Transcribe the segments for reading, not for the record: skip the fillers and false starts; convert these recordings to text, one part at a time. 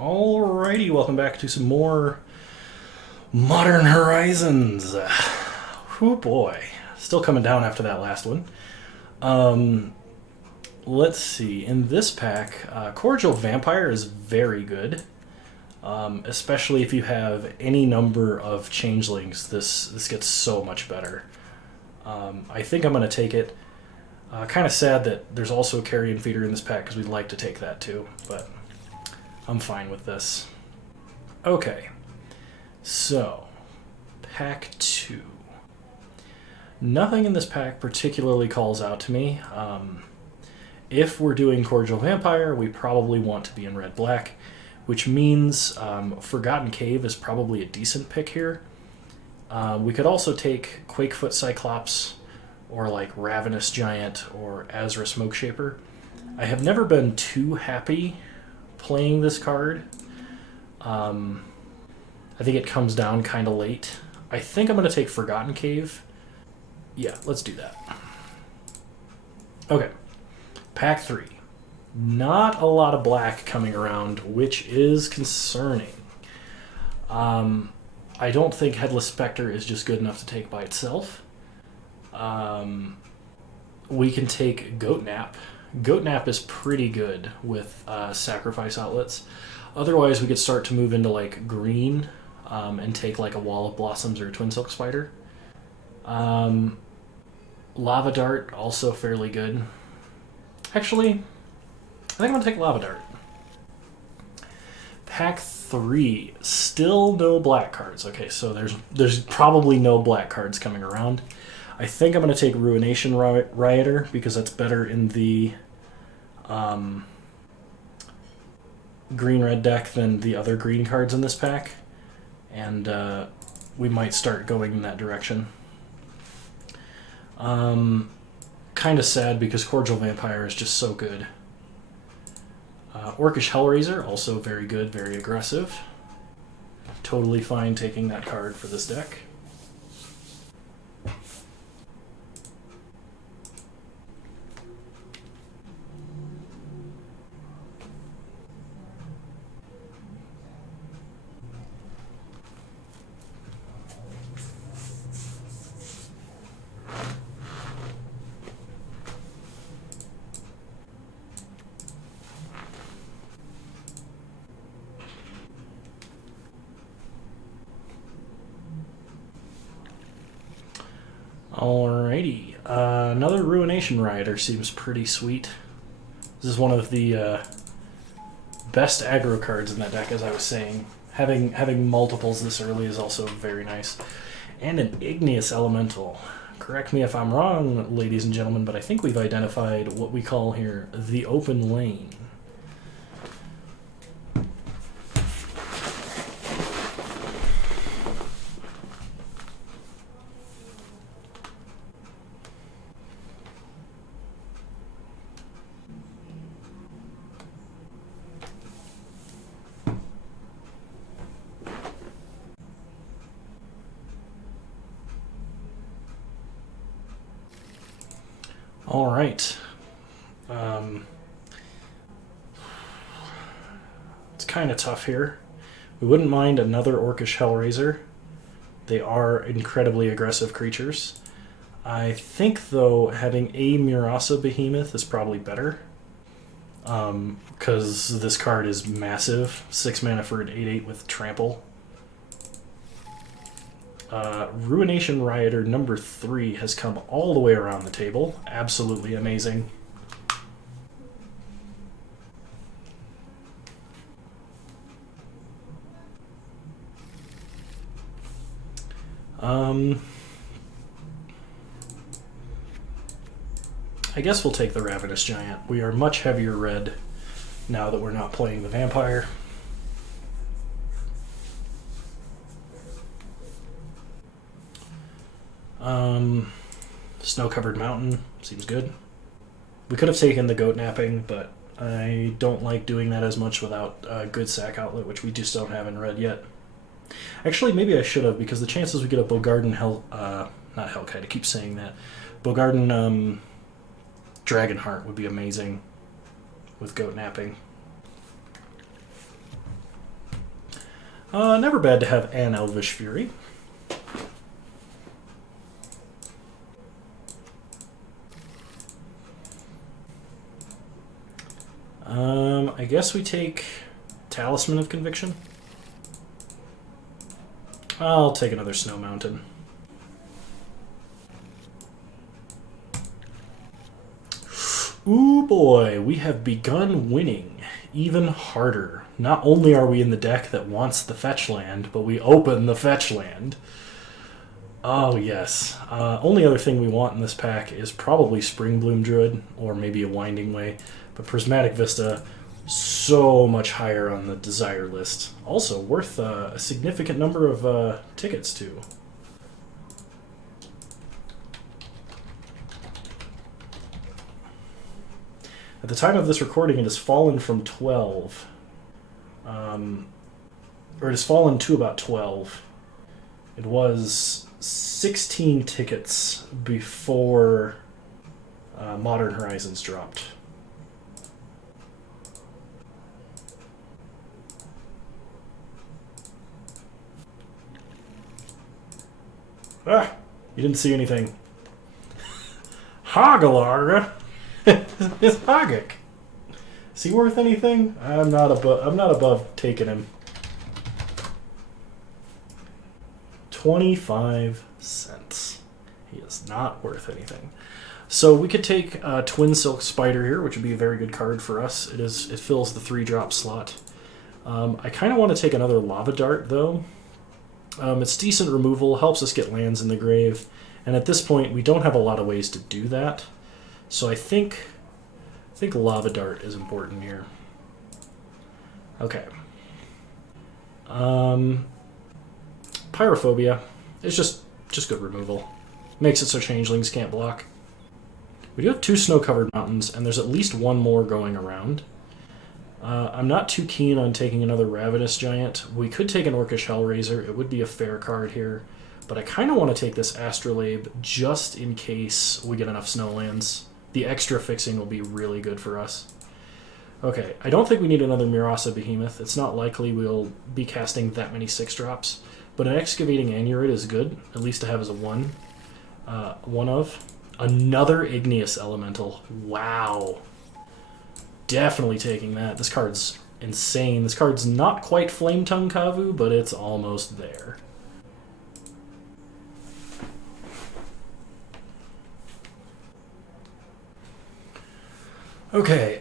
Alrighty, welcome back to some more Modern Horizons. Oh boy, still coming down after that last one. Let's see, in this pack, Cordial Vampire is very good. Especially if you have any number of changelings, this gets so much better. I think I'm going to take it. Kind of sad that there's also a Carrion Feeder in this pack because we'd like to take that too, but I'm fine with this. Okay, so pack 2. Nothing in this pack particularly calls out to me. If we're doing Cordial Vampire, we probably want to be in red-black, which means Forgotten Cave is probably a decent pick here. We could also take Quakefoot Cyclops, or like Ravenous Giant, or Azra Smokeshaper. I have never been too happy playing this card. I think it comes down kind of late. I think I'm going to take Forgotten Cave. Yeah, let's do that. Okay, pack 3. Not a lot of black coming around, which is concerning. I don't think Headless Spectre is just good enough to take by itself. We can take Goat Nap. Goat Nap is pretty good with sacrifice outlets. Otherwise, we could start to move into like green and take like a Wall of Blossoms or a Twin Silk Spider. Lava Dart, also fairly good. Actually, I think I'm going to take Lava Dart. Pack 3, still no black cards. Okay, so there's probably no black cards coming around. I think I'm going to take Ruination Rioter because that's better in the green-red deck than the other green cards in this pack. And we might start going in that direction. Kind of sad because Cordial Vampire is just so good. Orcish Hellraiser, also very good, very aggressive. Totally fine taking that card for this deck. Alrighty, another Ruination Rioter seems pretty sweet. This is one of the best aggro cards in that deck, as I was saying. Having multiples this early is also very nice. And an Igneous Elemental. Correct me if I'm wrong, ladies and gentlemen, but I think we've identified what we call here the open lane. All right. It's kind of tough here. We wouldn't mind another Orcish Hellraiser. They are incredibly aggressive creatures. I think, though, having a Murasa Behemoth is probably better. Because this card is massive. 6 mana for an 8/8 with Trample. Ruination Rioter number 3 has come all the way around the table. Absolutely amazing. I guess we'll take the Ravenous Giant. We are much heavier red now that we're not playing the Vampire. Snow-covered mountain seems good. We could have taken the goat napping, but I don't like doing that as much without a good sack outlet, which we just don't have in red yet. Actually, maybe I should have, because the chances we get a Bogarden not Hellkite, I keep saying that. Bogarden Dragonheart would be amazing with goat napping. Never bad to have an Elvish Fury. I guess we take Talisman of Conviction. I'll take another Snow Mountain. Ooh boy, we have begun winning even harder. Not only are we in the deck that wants the fetch land, but we open the fetch land. Oh yes. Only other thing we want in this pack is probably Springbloom Druid, or maybe a Winding Way. But Prismatic Vista, so much higher on the desire list. Also worth a significant number of tickets too. At the time of this recording, it has fallen from 12. Or it has fallen to about 12. It was 16 tickets before Modern Horizons dropped. Ah! You didn't see anything. Hagelarga! It's Hagek. Is he worth anything? I'm not above taking him. 25 cents. He is not worth anything. So we could take Twin Silk Spider here, which would be a very good card for us. It fills the 3-drop slot. I kind of want to take another Lava Dart though. It's decent removal, helps us get lands in the grave, and at this point we don't have a lot of ways to do that. So I think Lava Dart is important here. Okay. Pyrophobia is just good removal. Makes it so changelings can't block. We do have 2 snow-covered mountains, and there's at least one more going around. I'm not too keen on taking another Ravenous Giant. We could take an Orcish Hellraiser. It would be a fair card here. But I kind of want to take this Astrolabe just in case we get enough snowlands. The extra fixing will be really good for us. Okay, I don't think we need another Murasa Behemoth. It's not likely we'll be casting that many 6-drops. But an Excavating Anurid is good, at least to have as a 1. One of. Another Igneous Elemental. Wow. Definitely taking that. This card's insane. This card's not quite Flame Tongue Kavu, but it's almost there. Okay,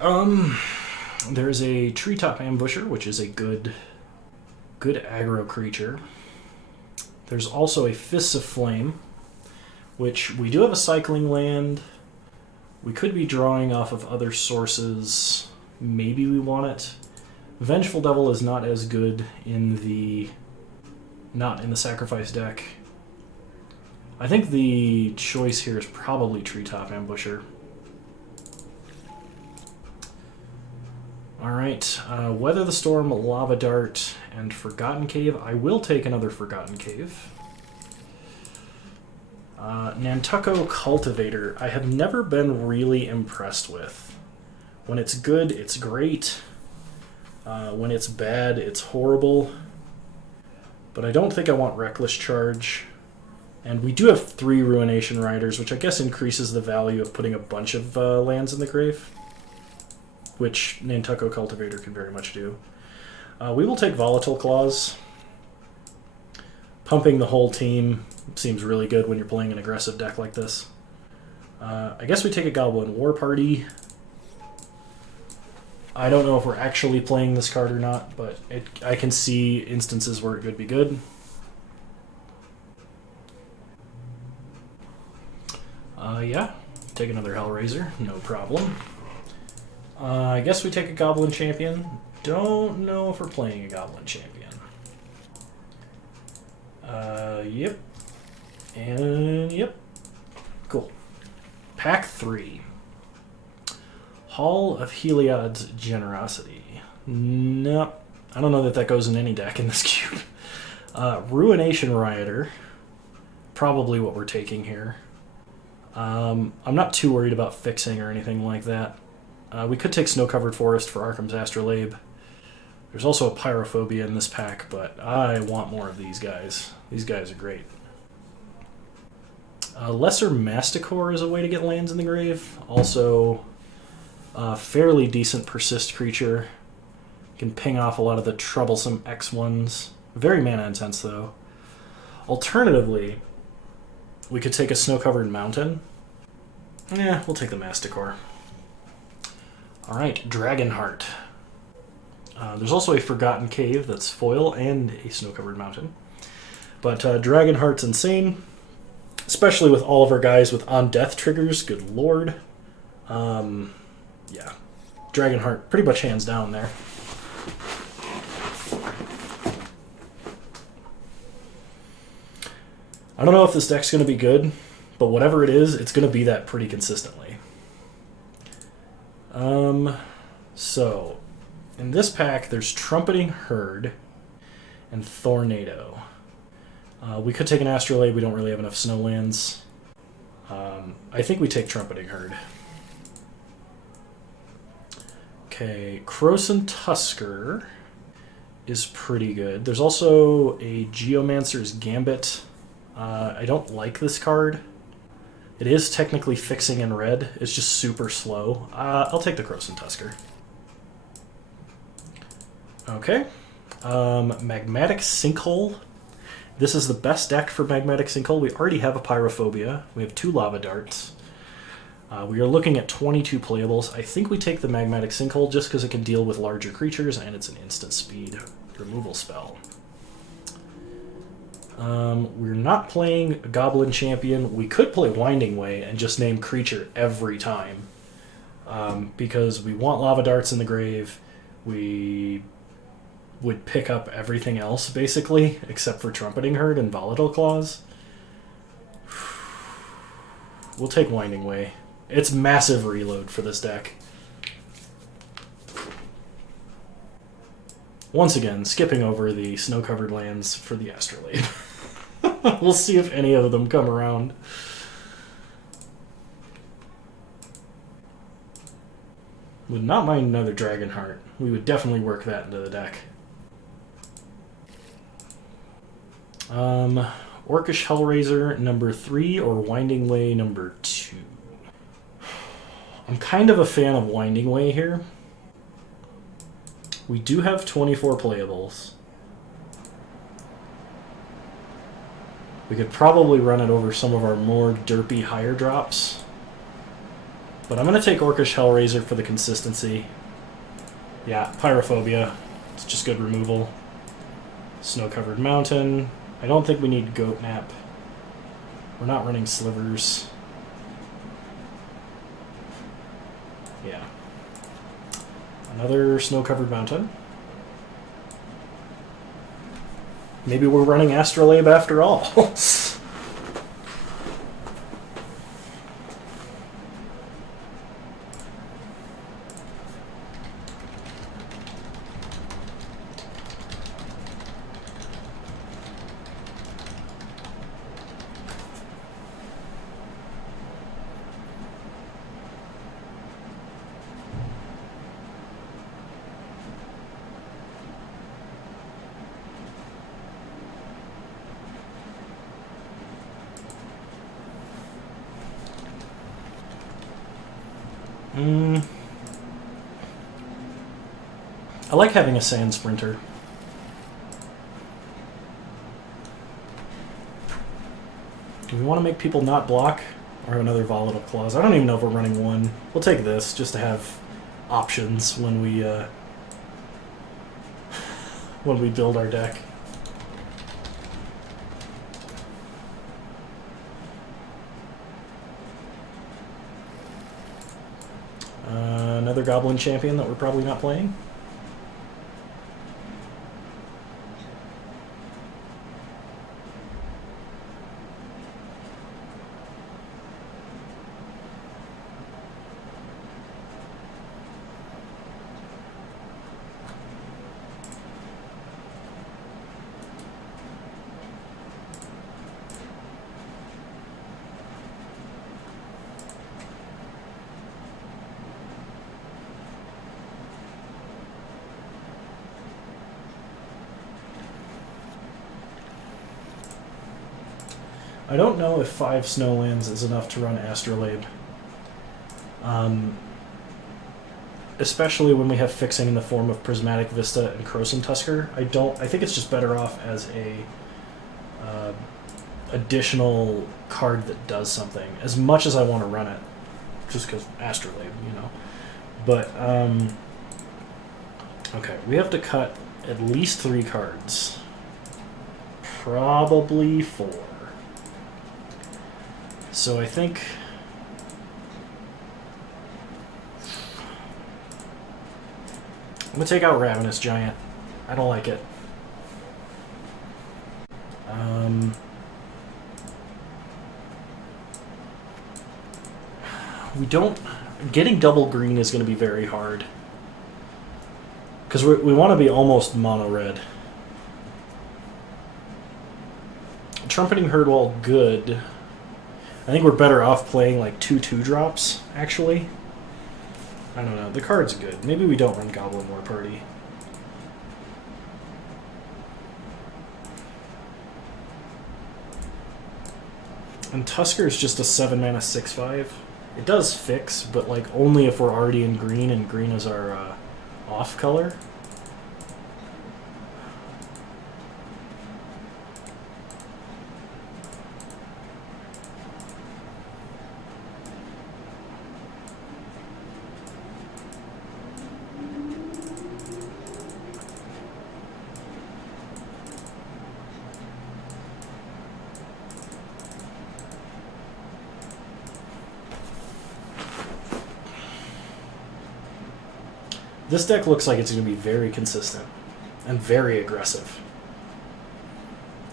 there's a Treetop Ambusher, which is a good aggro creature. There's also a Fists of Flame, which we do have a cycling land. We could be drawing off of other sources. Maybe we want it. Vengeful Devil is not as good in the sacrifice deck. I think the choice here is probably Treetop Ambusher. Alright, Weather the Storm, Lava Dart, and Forgotten Cave. I will take another Forgotten Cave. Nantucko Cultivator, I have never been really impressed with. When it's good, it's great. When it's bad, it's horrible. But I don't think I want Reckless Charge. And we do have 3 Ruination Riders, which I guess increases the value of putting a bunch of lands in the grave, which Nantucko Cultivator can very much do. We will take Volatile Claws. Pumping the whole team seems really good when you're playing an aggressive deck like this. I guess we take a Goblin War Party. I don't know if we're actually playing this card or not, but I can see instances where it could be good. Yeah, take another Hellraiser, no problem. I guess we take a Goblin Champion. Don't know if we're playing a Goblin Champion. Yep. And yep. Cool. Pack 3. Hall of Heliod's Generosity. No, I don't know that goes in any deck in this cube. Ruination Rioter. Probably what we're taking here. I'm not too worried about fixing or anything like that. We could take Snow-Covered Forest for Arkham's Astrolabe. There's also a Pyrophobia in this pack, but I want more of these guys. These guys are great. Lesser Masticore is a way to get lands in the grave. Also, a fairly decent persist creature. Can ping off a lot of the troublesome X ones. Very mana intense, though. Alternatively, we could take a snow-covered mountain. Yeah, we'll take the Masticore. Alright, Dragonheart. There's also a Forgotten Cave that's foil and a snow-covered mountain. But Dragonheart's insane, especially with all of our guys with on-death triggers. Good lord. Yeah, Dragonheart pretty much hands down there. I don't know if this deck's going to be good, but whatever it is, it's going to be that pretty consistently. So, in this pack, there's Trumpeting Herd and Thornado. We could take an Astrolabe. We don't really have enough snowlands. I think we take Trumpeting Herd. Okay, Krosan Tusker is pretty good. There's also a Geomancer's Gambit. I don't like this card. It is technically fixing in red. It's just super slow. I'll take the Krosan Tusker. Okay. Magmatic Sinkhole. This is the best deck for Magmatic Sinkhole. We already have a Pyrophobia. We have 2 Lava Darts. We are looking at 22 playables. I think we take the Magmatic Sinkhole just because it can deal with larger creatures and it's an instant speed removal spell. We're not playing a Goblin Champion. We could play Winding Way and just name creature every time. Because we want Lava Darts in the grave. We would pick up everything else, basically, except for Trumpeting Herd and Volatile Claws. We'll take Winding Way. It's massive reload for this deck. Once again, skipping over the snow-covered lands for the Astrolabe. We'll see if any of them come around. Would not mind another Dragonheart. We would definitely work that into the deck. Orcish Hellraiser number 3 or Winding Way number 2. I'm kind of a fan of Winding Way here. We do have 24 playables. We could probably run it over some of our more derpy higher drops. But I'm going to take Orcish Hellraiser for the consistency. Yeah, Pyrophobia. It's just good removal. Snow-covered mountain. I don't think we need Goat Nap. We're not running Slivers. Yeah. Another snow-covered mountain. Maybe we're running Astrolabe after all. I like having a Sand Sprinter. Do we want to make people not block or have another Volatile Claws? I don't even know if we're running one. We'll take this just to have options when we build our deck. Another Goblin Champion that we're probably not playing. I don't know if 5 Snowlands is enough to run Astrolabe. Especially when we have fixing in the form of Prismatic Vista and Crocent Tusker. I think it's just better off as a additional card that does something. As much as I want to run it, just because Astrolabe, you know. But okay, we have to cut at least 3 cards. Probably 4. So I think I'm gonna take out Ravenous Giant. I don't like it. We don't... Getting double green is going to be very hard. Because we want to be almost mono-red. Trumpeting Herdwall, good. I think we're better off playing like 2/2 drops, actually. I don't know. The card's good. Maybe we don't run Goblin War Party. And Tusker is just a 7-mana 6/5. It does fix, but like only if we're already in green, and green is our off color. This deck looks like it's going to be very consistent and very aggressive.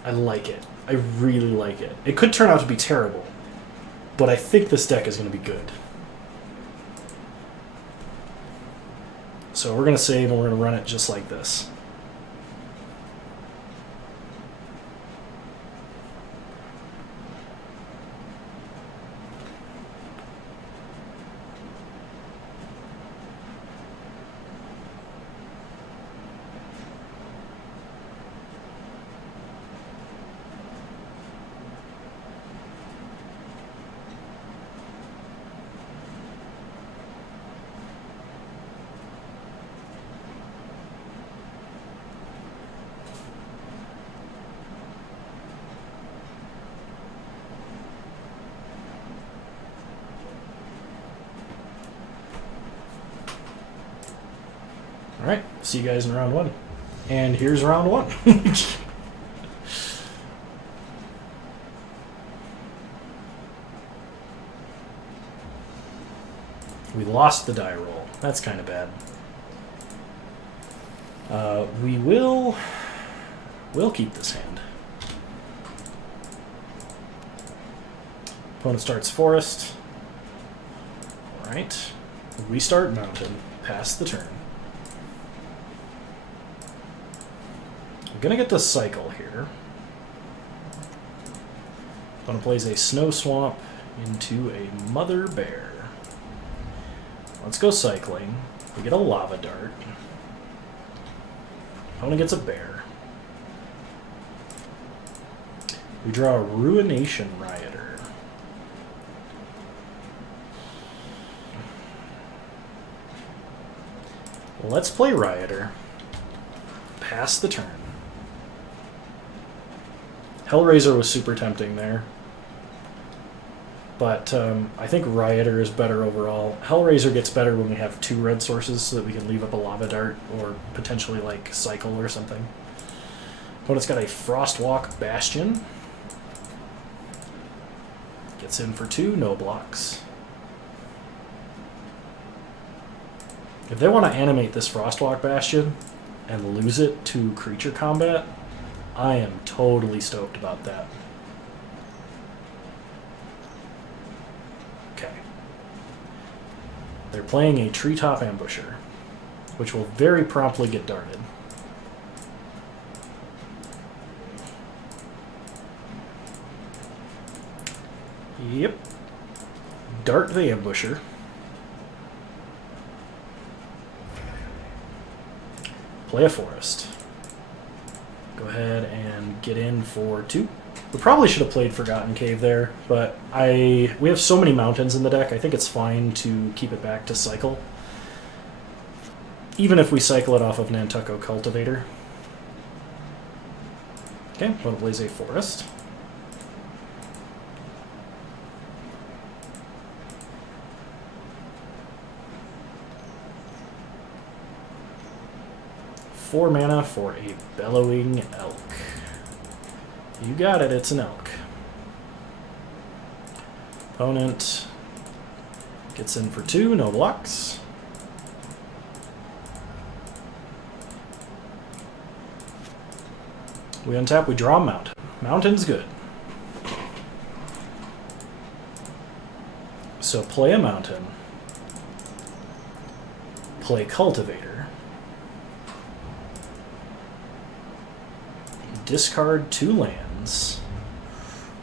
I like it. I really like it. It could turn out to be terrible, but I think this deck is going to be good. So we're going to save and we're going to run it just like this. Alright, see you guys in round 1. And here's round 1. We lost the die roll. That's kind of bad. We'll keep this hand. Opponent starts Forest. Alright. We start Mountain. Pass the turn. I'm gonna get the cycle here. Opponent plays a Snow Swamp into a Mother Bear. Let's go cycling. We get a Lava Dart. Opponent gets a bear. We draw a Ruination Rioter. Let's play Rioter. Pass the turn. Hellraiser was super tempting there. But I think Rioter is better overall. Hellraiser gets better when we have 2 red sources so that we can leave up a Lava Dart or potentially like Cycle or something. Opponent's got a Frostwalk Bastion. Gets in for 2, no blocks. If they want to animate this Frostwalk Bastion and lose it to creature combat, I am totally stoked about that. Okay. They're playing a Treetop Ambusher, which will very promptly get darted. Yep. Dart the Ambusher. Play a Forest. Go ahead and get in for 2. We probably should have played Forgotten Cave there, but we have so many mountains in the deck, I think it's fine to keep it back to cycle. Even if we cycle it off of Nantucket Cultivator. Okay, opponent plays a forest. Four mana for a Bellowing Elk. You got it, it's an elk. Opponent gets in for 2, no blocks. We untap, we draw a mountain. Mountain's good. So play a mountain. Play Cultivator. Discard 2 lands.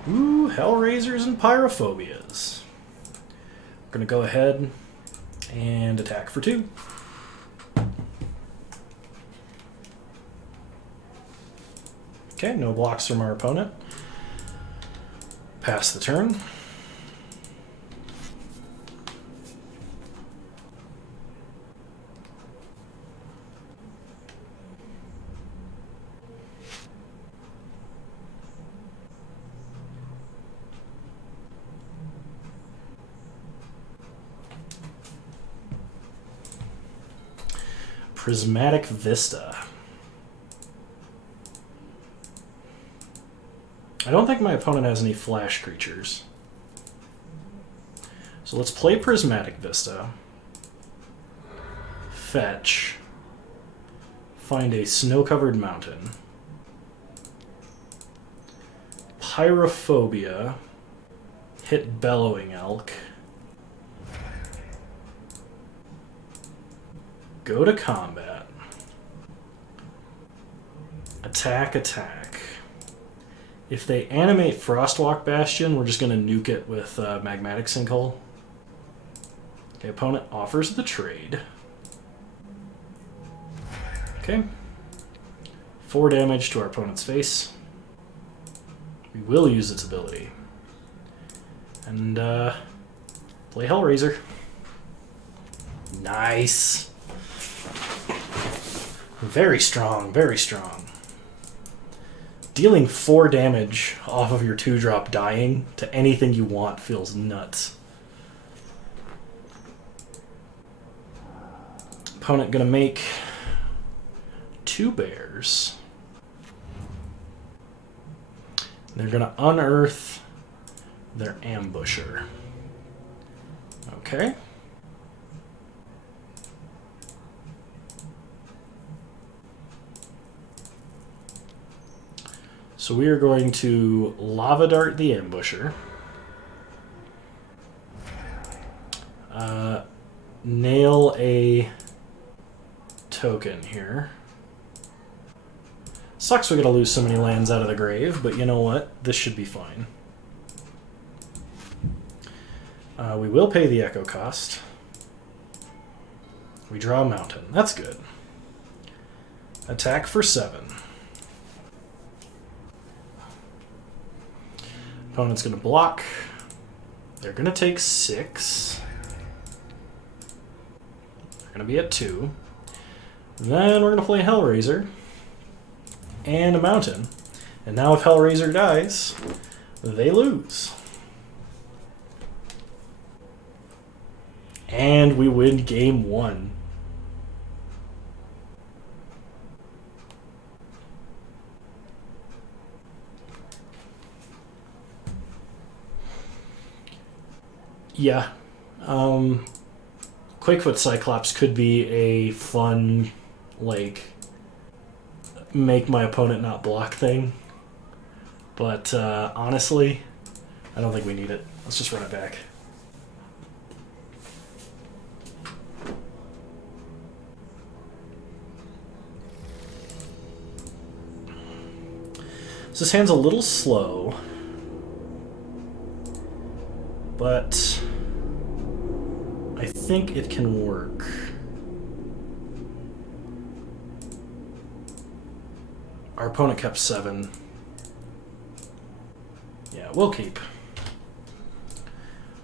Ooh, Hellraisers and Pyrophobias. We're gonna go ahead and attack for 2. Okay, no blocks from our opponent. Pass the turn. Prismatic Vista. I don't think my opponent has any flash creatures. So let's play Prismatic Vista. Fetch. Find a snow-covered mountain. Pyrophobia. Hit Bellowing Elk. Go to combat. Attack, attack. If they animate Frostwalk Bastion, we're just going to nuke it with Magmatic Sinkhole. Okay, opponent offers the trade. Okay. 4 damage to our opponent's face. We will use its ability. And play Hellraiser. Nice. Very strong, very strong. Dealing 4 damage off of your 2-drop dying to anything you want feels nuts. Opponent gonna make 2 bears. They're gonna unearth their ambusher. Okay. So we are going to Lava Dart the Ambusher. Nail a token here. Sucks we gotta lose so many lands out of the grave, but you know what? This should be fine. We will pay the Echo cost. We draw a mountain. That's good. Attack for 7. Opponent's going to block. They're going to take 6. They're going to be at 2. Then we're going to play Hellraiser and a mountain. And now if Hellraiser dies, they lose. And we win game 1. Yeah. Quakefoot Cyclops could be a fun, like, make my opponent not block thing. But honestly, I don't think we need it. Let's just run it back. So this hand's a little slow, but I think it can work. Our opponent kept 7. We'll keep.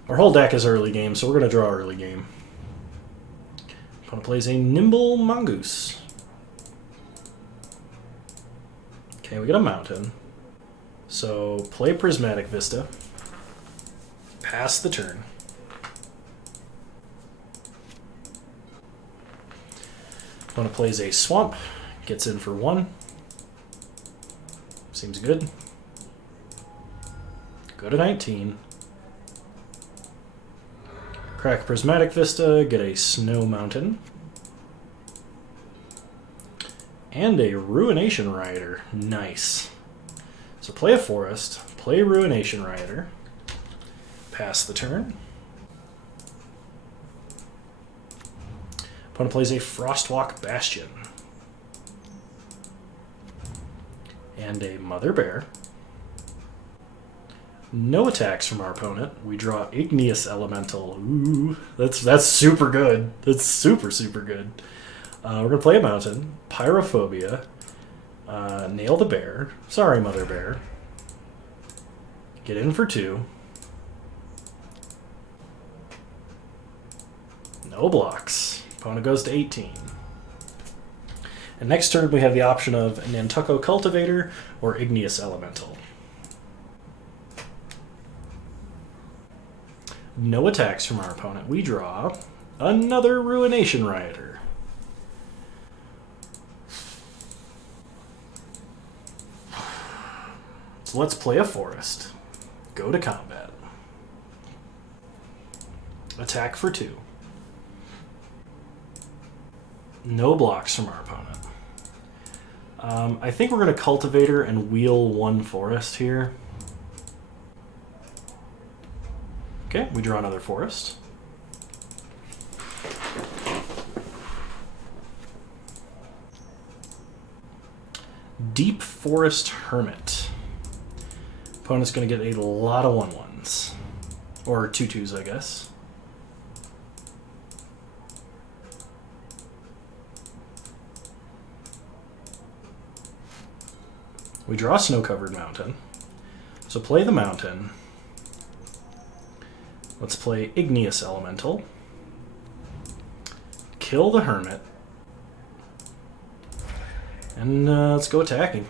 Our whole deck is early game, so we're going to draw early game. Opponent plays a Nimble Mongoose. Okay, we get a mountain. So play Prismatic Vista. Pass the turn. Opponent plays a Swamp. Gets in for 1. Seems good. Go to 19. Crack Prismatic Vista, get a Snow Mountain. And a Ruination Rioter. Nice. So play a Forest, play Ruination Rioter, pass the turn. Opponent plays a Frostwalk Bastion. And a Mother Bear. No attacks from our opponent. We draw Igneous Elemental. Ooh, that's super good. That's super good. We're gonna play a mountain, Pyrophobia, nail the bear. Sorry, Mother Bear. Get in for 2. No blocks. Opponent goes to 18. And next turn we have the option of Nantucko Cultivator or Igneous Elemental. No attacks from our opponent. We draw another Ruination Rioter. So let's play a Forest. Go to combat. Attack for 2. No blocks from our opponent. I think we're going to Cultivator and wheel 1 Forest here. Okay, we draw another Forest. Deep Forest Hermit. Opponent's going to get a lot of 1/1s. Or 2/2s, I guess. We draw a Snow-Covered Mountain. So play the mountain. Let's play Igneous Elemental. Kill the Hermit. And let's go attacking.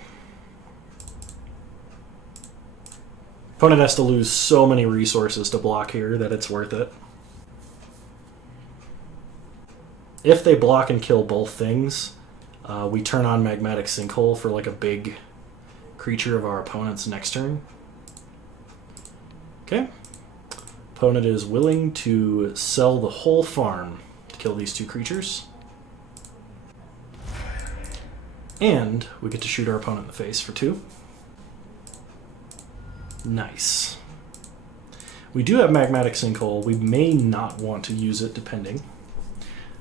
Opponent has to lose so many resources to block here that it's worth it. If they block and kill both things, we turn on Magmatic Sinkhole for like a big creature of our opponent's next turn. Okay. Opponent is willing to sell the whole farm to kill these 2 creatures. And we get to shoot our opponent in the face for 2. Nice. We do have Magmatic Sinkhole. We may not want to use it, depending.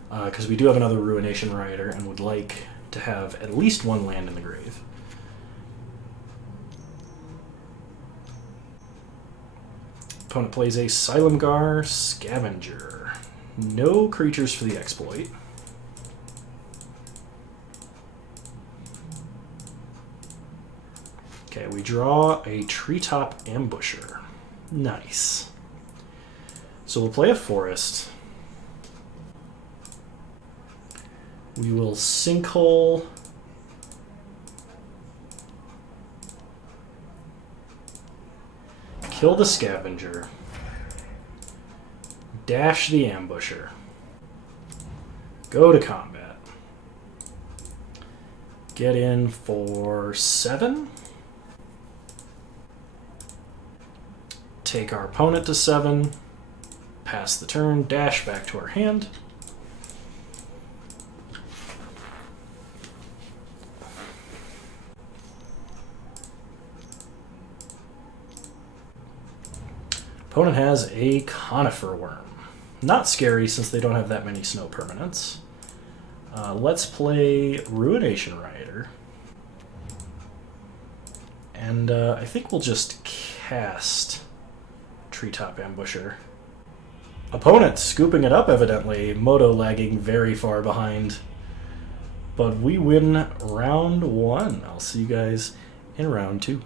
Because we do have another Ruination Rioter and would like to have at least 1 land in the grave. Opponent plays a Silumgar Scavenger. No creatures for the exploit. Okay, we draw a Treetop Ambusher. Nice. So we'll play a Forest. We will Sinkhole. Kill the Scavenger. Dash the Ambusher. Go to combat. Get in for 7. Take our opponent to 7. Pass the turn. Dash back to our hand. Opponent has a Conifer Worm. Not scary since they don't have that many snow permanents. Let's play Ruination Rioter. And I think we'll just cast Treetop Ambusher. Opponent scooping it up, evidently. Moto lagging very far behind. But we win round 1. I'll see you guys in round 2.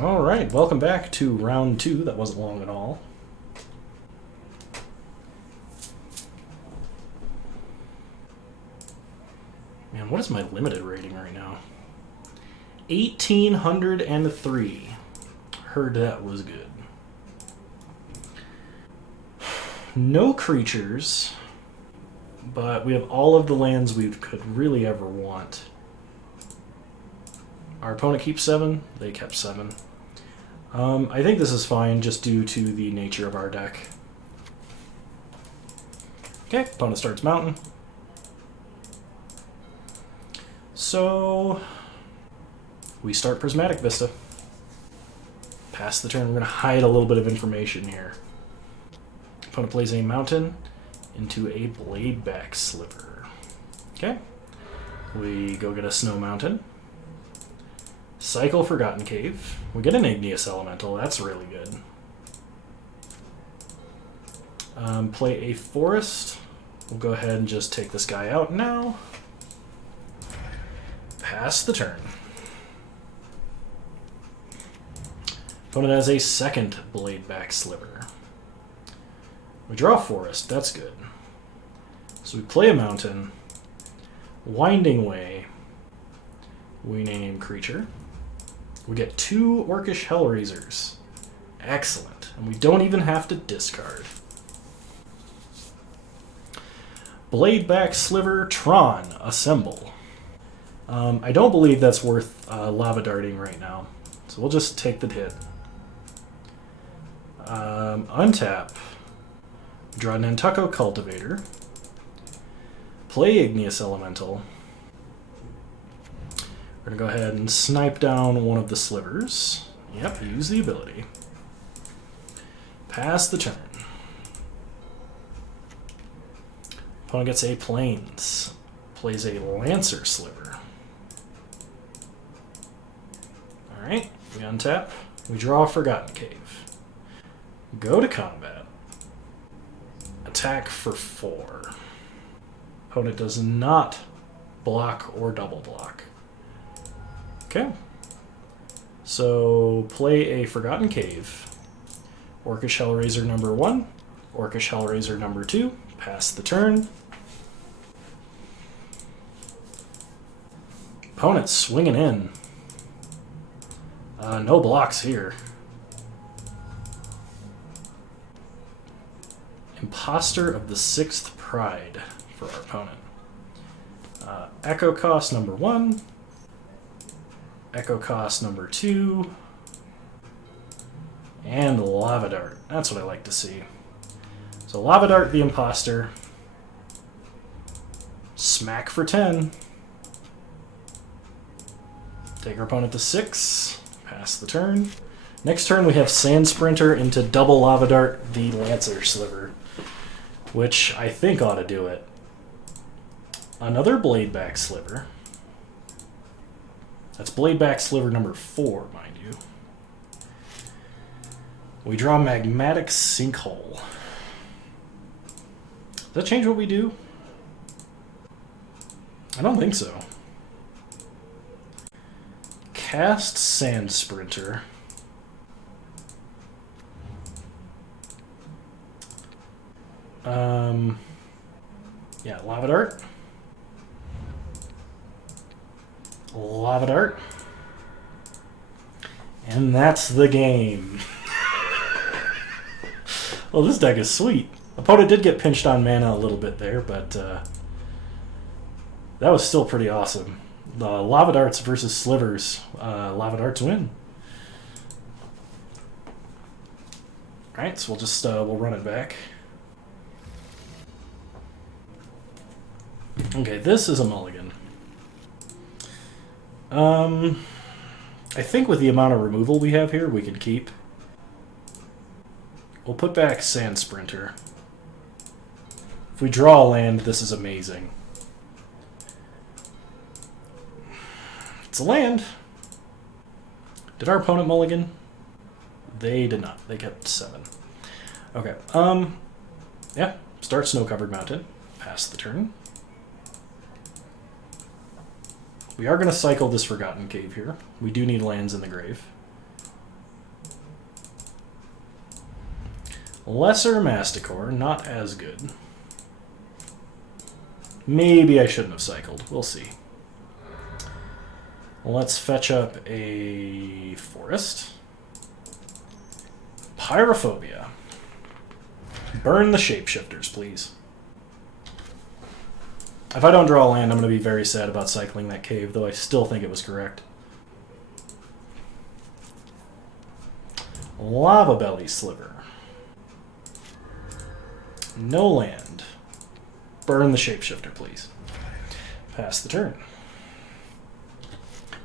All right, welcome back to round 2. That wasn't long at all. Man, what is my limited rating right now? 1,803. Heard that was good. No creatures, but we have all of the lands we could really ever want. Our opponent keeps 7. They kept 7. I think this is fine just due to the nature of our deck. Okay, opponent starts mountain. So we start Prismatic Vista. Pass the turn. We're going to hide a little bit of information here. Opponent plays a mountain into a Bladeback Sliver. Okay. We go get a Snow Mountain. Cycle Forgotten Cave. We get an Igneous Elemental. That's really good. Play a Forest. We'll go ahead and just take this guy out now. Pass the turn. Opponent has a second Bladeback Sliver. We draw a Forest. That's good. So we play a mountain. Winding Way. We name creature. We get 2 Orcish Hellraisers. Excellent. And we don't even have to discard. Bladeback Sliver Tron. Assemble. I don't believe that's worth lava darting right now. So we'll just take the hit. Untap. Draw Nantucket Cultivator. Play Igneous Elemental. We're going to go ahead and snipe down one of the slivers. Yep, use the ability. Pass the turn. Opponent gets a Plains. Plays a Lancer Sliver. Alright, we untap. We draw Forgotten Cave. Go to combat. Attack for 4. Opponent does not block or double block. Okay. So play a Forgotten Cave. Orcish Hellraiser number 1. Orcish Hellraiser number 2. Pass the turn. Opponent swinging in. No blocks here. Imposter of the 6th Pride for our opponent. Echo cost number 1. Echo cost number 2. And Lava Dart. That's what I like to see. So Lava Dart the Imposter. Smack for 10. Take our opponent to 6. Pass the turn. Next turn we have Sand Sprinter into double Lava Dart the Lancer Sliver, which I think ought to do it. Another Bladeback Sliver. That's Bladeback Sliver number 4, mind you. We draw Magmatic Sinkhole. Does that change what we do? I don't think so. Cast Sand Sprinter. Yeah, Lava Dart. Lava Dart. And that's the game. Well, this deck is sweet. Opponent did get pinched on mana a little bit there, but that was still pretty awesome. Lava Darts versus Slivers. Lava Darts win. Alright, so we'll just we'll run it back. Okay, this is a mulligan. I think with the amount of removal we have here, we can keep. We'll put back Sand Sprinter. If we draw a land, this is amazing. It's a land. Did our opponent mulligan? They did not. They kept 7. Okay. Yeah. Start Snow-Covered Mountain. Pass the turn. We are going to cycle this Forgotten Cave here. We do need lands in the grave. Lesser Masticore, not as good. Maybe I shouldn't have cycled. We'll see. Let's fetch up a Forest. Pyrophobia. Burn the Shapeshifters, please. If I don't draw land, I'm going to be very sad about cycling that cave, though I still think it was correct. Lava Belly Sliver. No land. Burn the Shapeshifter, please. Pass the turn.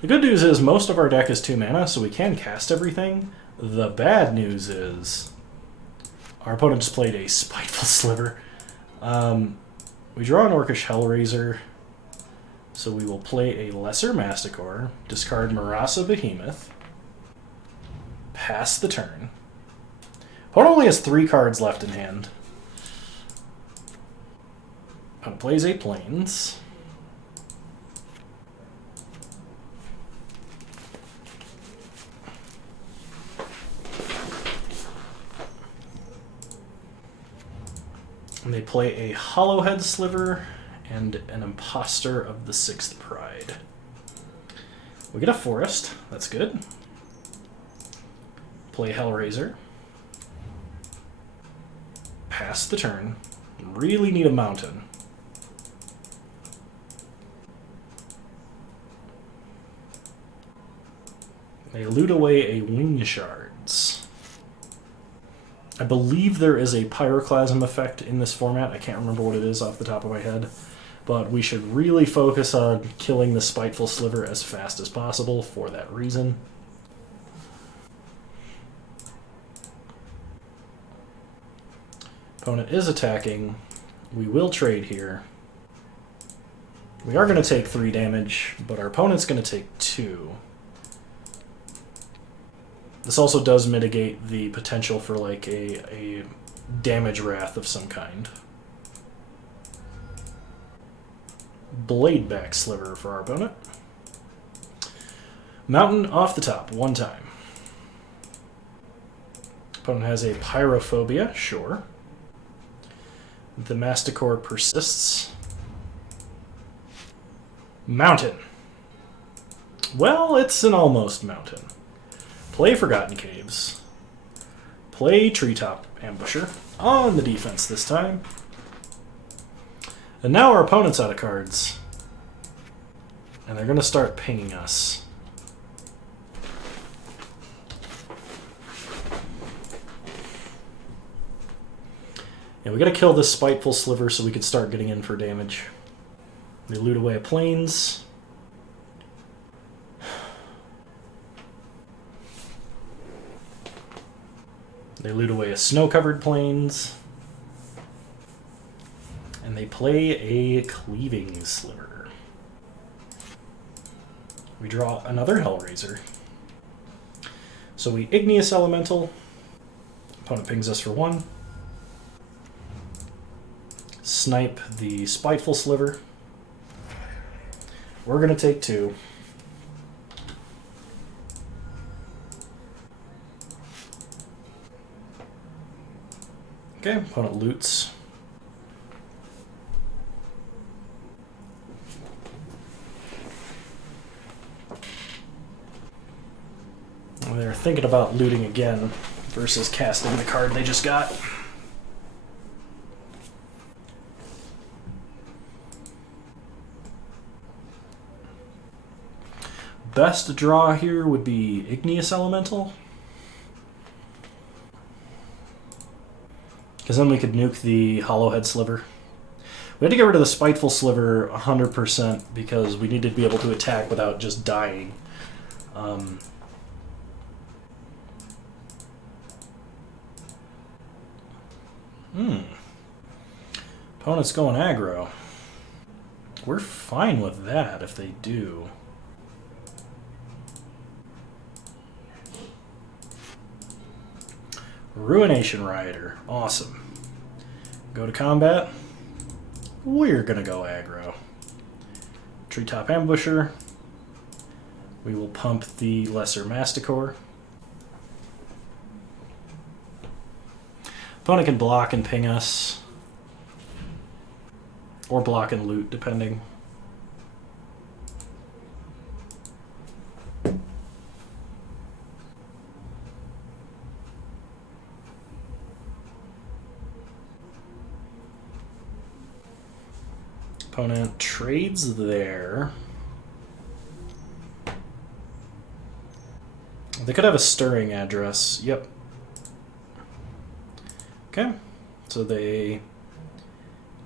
The good news is most of our deck is 2 mana, so we can cast everything. The bad news is our opponent just played a Spiteful Sliver. We draw an Orcish Hellraiser, so we will play a Lesser Masticore, discard Marasa Behemoth, pass the turn. Opponent only has 3 cards left in hand. Opponent plays 8 Plains. And they play a Hollowhead Sliver and an Imposter of the 6th Pride. We get a Forest. That's good. Play Hellraiser. Pass the turn. Really need a Mountain. They loot away a Wing Shards. I believe there is a Pyroclasm effect in this format. I can't remember what it is off the top of my head. But we should really focus on killing the Spiteful Sliver as fast as possible for that reason. Opponent is attacking. We will trade here. We are going to take 3 damage, but our opponent's going to take 2. This also does mitigate the potential for like a damage wrath of some kind. Bladeback Sliver for our opponent. Mountain off the top, 1 time. Opponent has a Pyrophobia, sure. The Masticore persists. Mountain. Well, it's an almost mountain. Play Forgotten Caves. Play Treetop Ambusher. On the defense this time. And now our opponent's out of cards. And they're going to start pinging us. Yeah, we got to kill this Spiteful Sliver so we can start getting in for damage. They loot away a Plains. They loot away a Snow-Covered Plains. And they play a Cleaving Sliver. We draw another Hellraiser. So we Igneous Elemental. Opponent pings us for 1. Snipe the Spiteful Sliver. We're going to take 2. Okay, opponent loots. They're thinking about looting again versus casting the card they just got. Best draw here would be Igneous Elemental. Because then we could nuke the Hollowhead Sliver. We had to get rid of the Spiteful Sliver 100% because we needed to be able to attack without just dying. Opponent's going aggro. We're fine with that if they do. Ruination Rioter. Awesome. Go to combat. We're going to go aggro. Treetop Ambusher. We will pump the Lesser Masticore. Opponent can block and ping us. Or block and loot, depending. Opponent trades there. They could have a stirring address. Yep. Okay. So they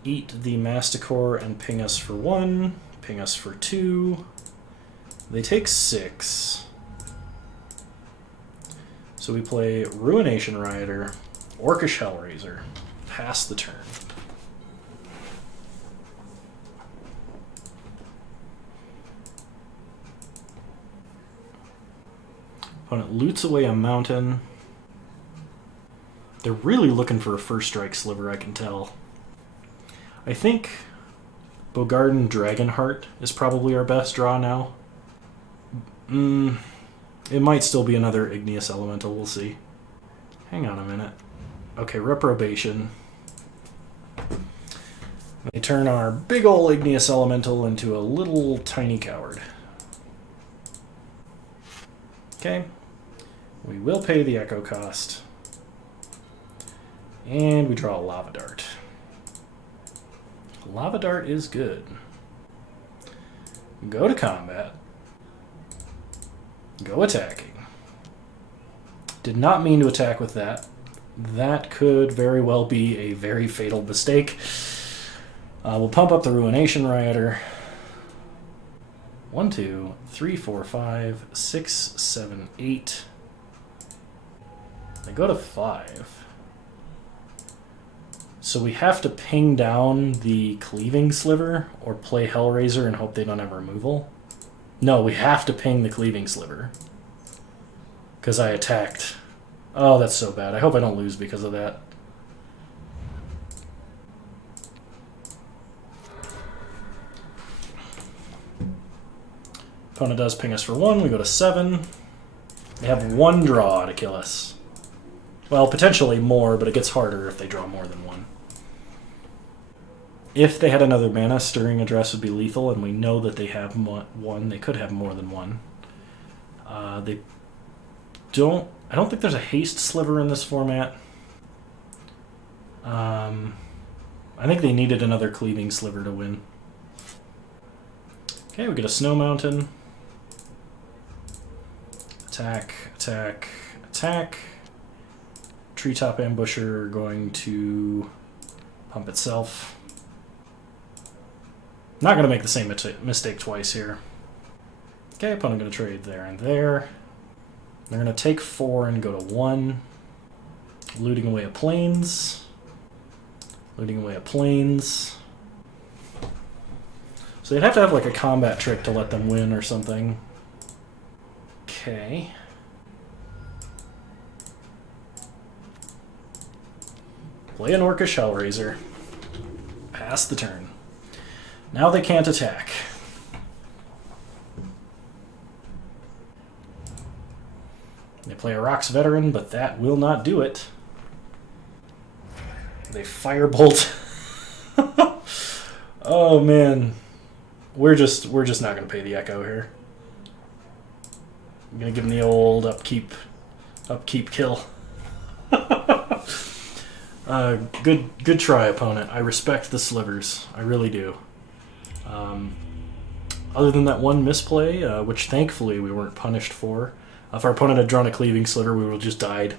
eat the Masticore and ping us for 1, ping us for 2. They take 6. So we play Ruination Rioter, Orcish Hellraiser. Pass the turn. Opponent loots away a mountain. They're really looking for a first strike sliver, I can tell. I think Bogarden Dragonheart is probably our best draw now. It might still be another Igneous Elemental, we'll see. Hang on a minute. Okay, Reprobation. They turn our big ol' Igneous Elemental into a little tiny coward. Okay. We will pay the Echo cost. And we draw a Lava Dart. Lava Dart is good. Go to combat. Go attacking. Did not mean to attack with that. That could very well be a very fatal mistake. We'll pump up the Ruination Rioter. 1, 2, 3, 4, 5, 6, 7, 8. They go to 5. So we have to ping down the Cleaving Sliver or play Hellraiser and hope they don't have removal. No, we have to ping the Cleaving Sliver. Because I attacked. Oh, that's so bad. I hope I don't lose because of that. Opponent does ping us for 1. We go to 7. They have 1 draw to kill us. Well, potentially more, but it gets harder if they draw more than 1. If they had another mana, Stirring Address would be lethal, and we know that they have 1. They could have more than 1. They don't... I don't think there's a Haste Sliver in this format. I think they needed another Cleaving Sliver to win. Okay, we get a Snow Mountain. Attack, attack, attack. Treetop Ambusher going to pump itself. Not going to make the same mistake twice here. Okay, opponent going to trade there and there. They're going to take 4 and go to 1. Looting away a Plains. Looting away a Plains. So they'd have to have like a combat trick to let them win or something. Okay. Play an Orcish Hellraiser. Pass the turn. Now they can't attack. They play a Rocks Veteran, but that will not do it. They Firebolt. Oh man. We're just not gonna pay the Echo here. I'm gonna give him the old upkeep kill. Good try, opponent. I respect the slivers. I really do. Other than that one misplay, which thankfully we weren't punished for. If our opponent had drawn a Cleaving Sliver, we would have just died.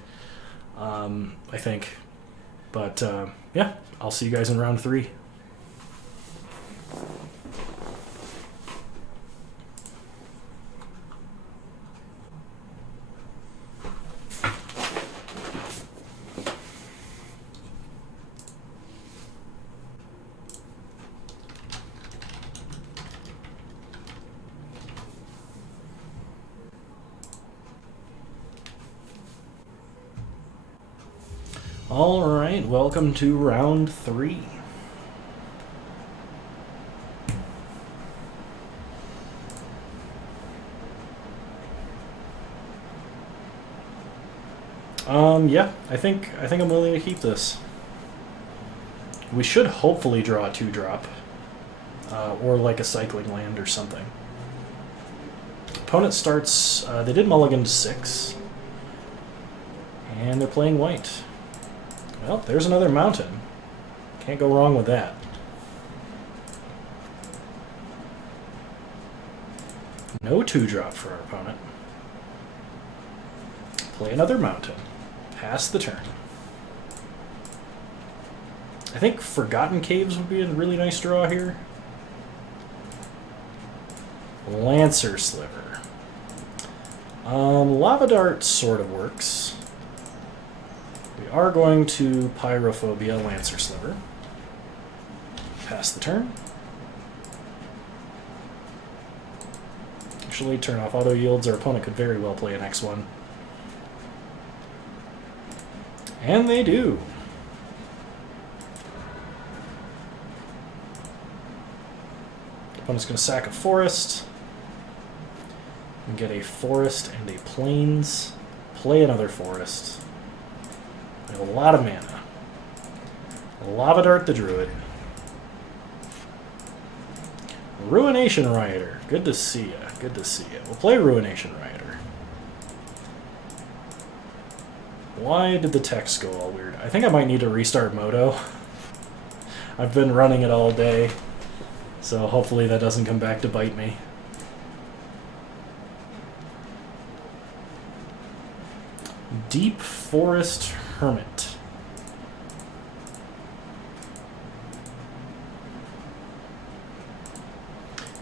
I think. But yeah, I'll see you guys in round 3. Alright, welcome to round 3. Yeah, I think I'm willing to keep this. We should hopefully draw a 2-drop. Or like a cycling land or something. Opponent starts, they did mulligan to 6. And they're playing white. Well, there's another mountain. Can't go wrong with that. No 2-drop for our opponent. Play another mountain. Pass the turn. I think Forgotten Caves would be a really nice draw here. Lancer Sliver. Lava Dart sort of works. We are going to Pyrophobia Lancer Sliver. Pass the turn. Actually, turn off auto yields. Our opponent could very well play an X1. And they do. Opponent's going to sack a forest. And get a forest and a plains. Play another forest. We have a lot of mana. Lava Dart the Druid. Ruination Rioter. Good to see ya. Good to see ya. We'll play Ruination Rioter. Why did the text go all weird? I think I might need to restart Moto. I've been running it all day, so hopefully that doesn't come back to bite me. Deep Forest Hermit.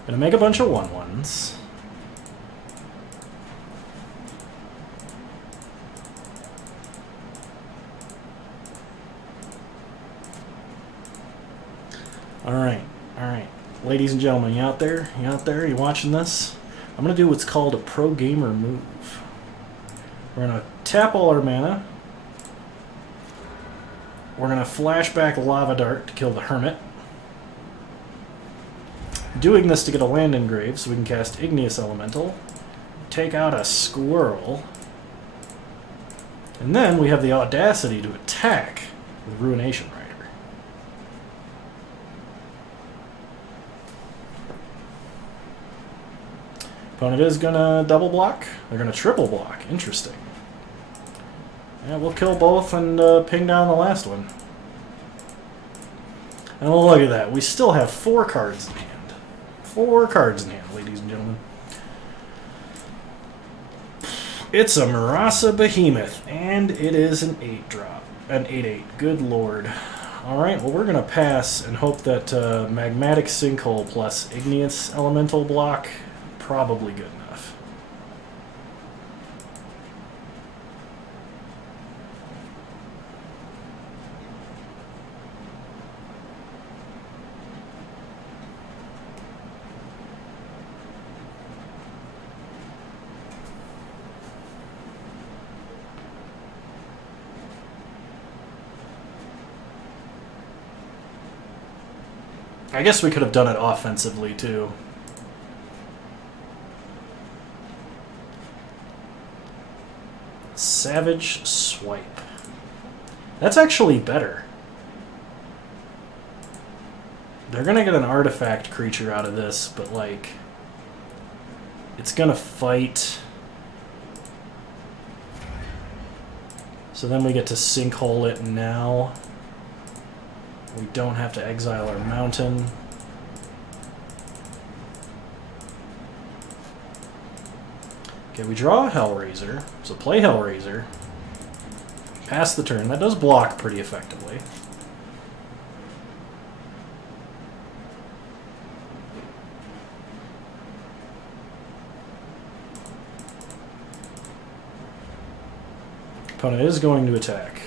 Gonna make a bunch of 1/1s. Alright. Ladies and gentlemen, you out there? You out there? You watching this? I'm gonna do what's called a pro gamer move. We're gonna tap all our mana. We're gonna flashback Lava Dart to kill the Hermit. Doing this to get a land engrave so we can cast Igneous Elemental, take out a squirrel, and then we have the audacity to attack with Ruination Rider. Opponent is gonna double block. They're gonna triple block. Interesting. Yeah, we'll kill both and ping down the last one. And look at that. We still have 4 cards in hand. 4 cards in hand, ladies and gentlemen. It's a Marasa Behemoth, and it is an 8-drop. An 8/8. Good lord. Alright, well, we're going to pass and hope that Magmatic Sinkhole plus Igneous Elemental block probably good enough. I guess we could have done it offensively, too. Savage Swipe. That's actually better. They're gonna get an artifact creature out of this, but, like, it's gonna fight. So then we get to Sinkhole it now. We don't have to exile our mountain. Okay, we draw a Hellraiser, so play Hellraiser. Pass the turn. That does block pretty effectively. Opponent is going to attack.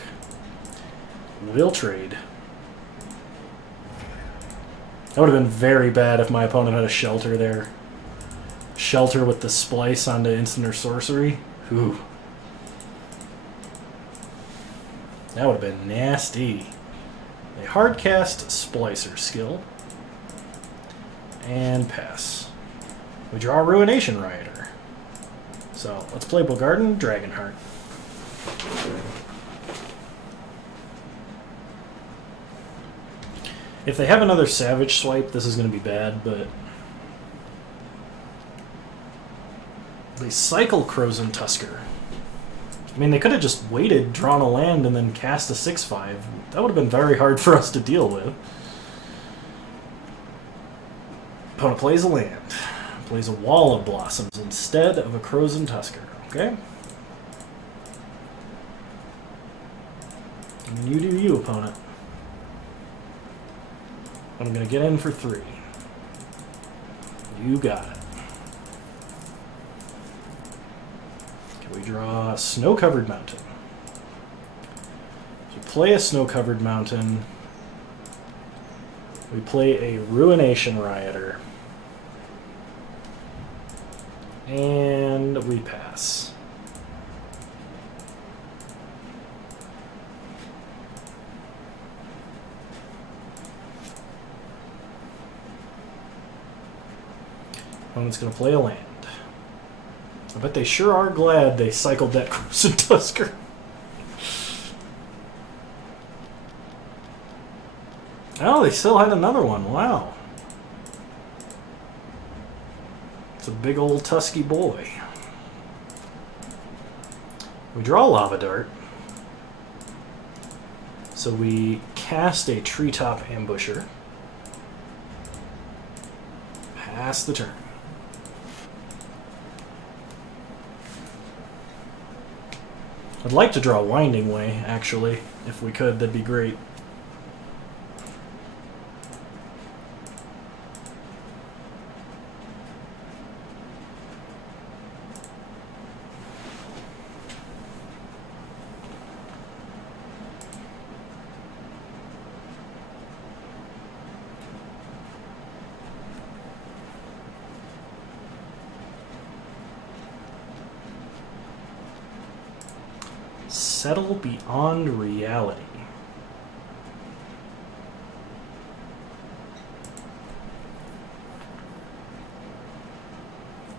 We'll trade. That would have been very bad if my opponent had a Shelter there. Shelter with the Splice onto instant or sorcery. Ooh. That would have been nasty. A hardcast Splicer skill. And pass. We draw Ruination Rioter. So let's play Bogarden Dragonheart. If they have another Savage Swipe, this is going to be bad, but... They cycle Crozen Tusker. I mean, they could have just waited, drawn a land, and then cast a 6/5. That would have been very hard for us to deal with. Opponent plays a land. Plays a Wall of Blossoms instead of a Crozen Tusker. Okay? And you do you, opponent. I'm going to get in for 3. You got it. We draw a Snow-Covered Mountain. So we play a Snow-Covered Mountain. We play a Ruination Rioter. And we pass. Opponent's going to play a land. I bet they sure are glad they cycled that Crozen Tusker. Oh, they still had another one. Wow. It's a big old tusky boy. We draw a Lava Dart. So we cast a Treetop Ambusher. Pass the turn. I'd like to draw Winding Way, actually. If we could, that'd be great. Settle Beyond Reality.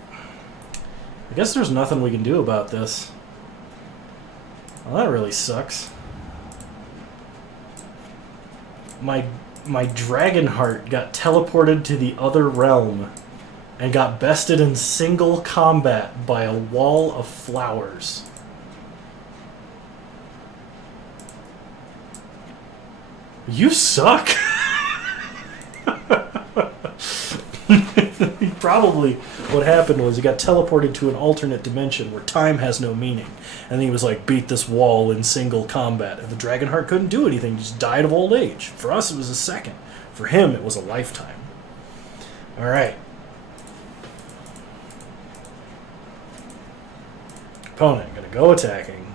I guess there's nothing we can do about this. Well, that really sucks. My Dragonheart got teleported to the other realm and got bested in single combat by a wall of flowers. You suck. Probably what happened was he got teleported to an alternate dimension where time has no meaning. And he was like, beat this wall in single combat. And the Dragonheart couldn't do anything, he just died of old age. For us, it was a second. For him, it was a lifetime. Alright. Opponent, gonna go attacking.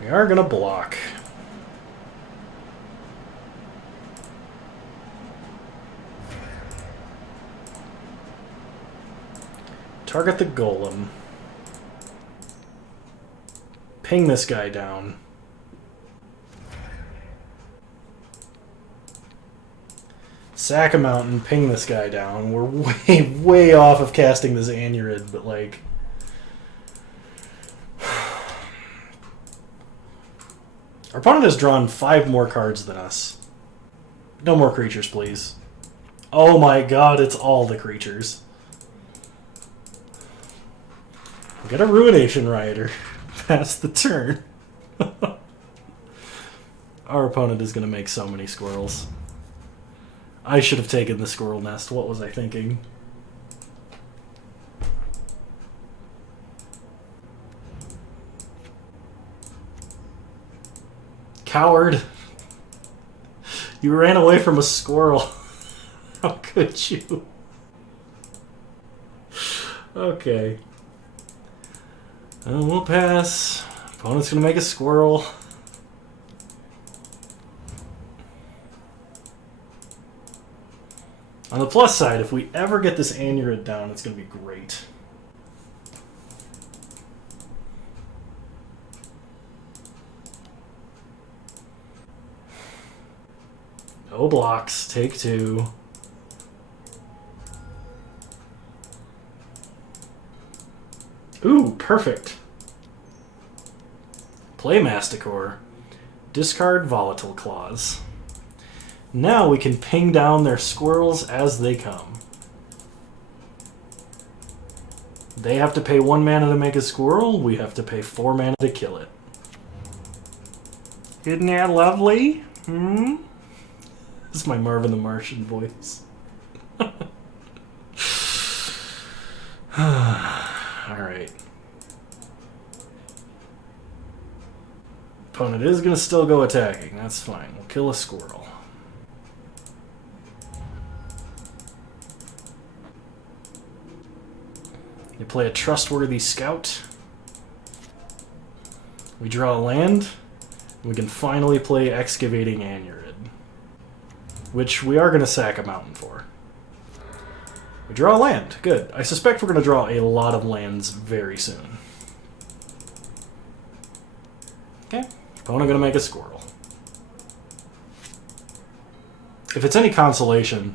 We are going to block. Target the Golem. Ping this guy down. Sack a mountain, ping this guy down. We're way off of casting this Anurid, but like... Our opponent has drawn 5 more cards than us. No more creatures, please. Oh my god, it's all the creatures. We got a Ruination Rioter. Pass the turn. Our opponent is going to make so many squirrels. I should have taken the squirrel nest. What was I thinking? Coward. You ran away from a squirrel. How could you? Okay. We'll pass. Opponent's gonna make a squirrel. On the plus side, if we ever get this Anurid down, it's gonna be great. No blocks. Take 2. Ooh, perfect. Play Masticore. Discard Volatile Claws. Now we can ping down their squirrels as they come. They have to pay 1 mana to make a squirrel. We have to pay 4 mana to kill it. Isn't that lovely? Hmm? This is my Marvin the Martian voice. Alright. Opponent is going to still go attacking. That's fine. We'll kill a squirrel. You play a Trustworthy Scout. We draw a land. We can finally play Excavating Anurid, which we are going to sack a mountain for. We draw a land. Good. I suspect we're going to draw a lot of lands very soon. Okay. Opponent going to make a squirrel. If it's any consolation,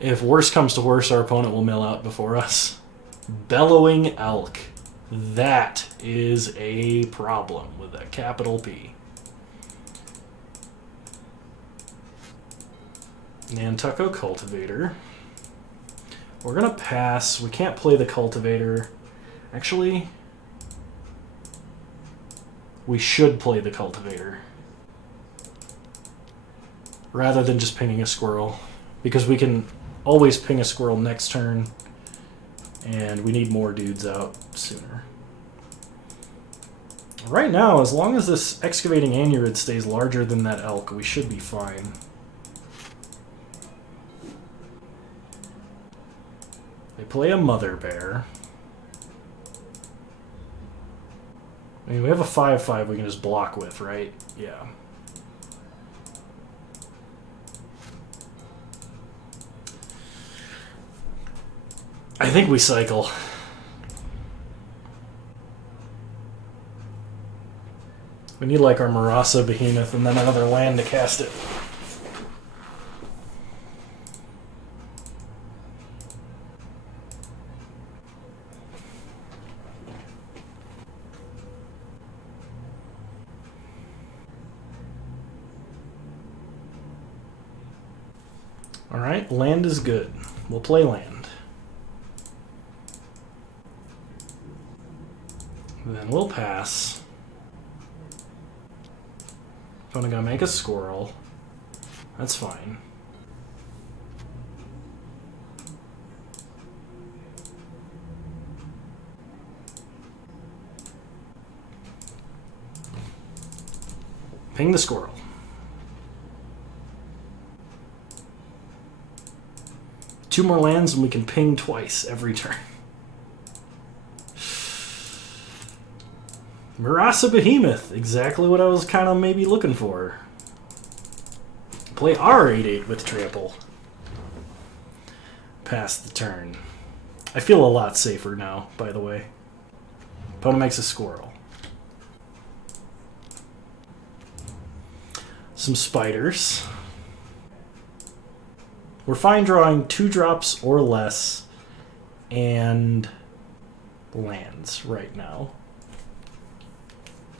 if worse comes to worse, our opponent will mill out before us. Bellowing Elk. That is a problem with a capital P. Nantucket Cultivator. We're going to pass. We can't play the Cultivator. Actually, we should play the Cultivator rather than just pinging a squirrel, because we can always ping a squirrel next turn, and we need more dudes out sooner. Right now, as long as this Excavating Anurid stays larger than that elk, we should be fine. They play a Mother Bear. I mean, we have a 5/5 we can just block with, right? Yeah. I think we cycle. We need like our Marasa Behemoth and then another land to cast it. Alright, land is good. We'll play land. Then we'll pass. If I'm gonna make a squirrel, that's fine. Ping the squirrel. Two more lands and we can ping twice every turn. Marasa Behemoth, exactly what I was kind of maybe looking for. Play R8/8 with trample. Pass the turn. I feel a lot safer now, by the way. Opponent makes a squirrel. Some spiders. We're fine drawing 2 drops or less and lands right now.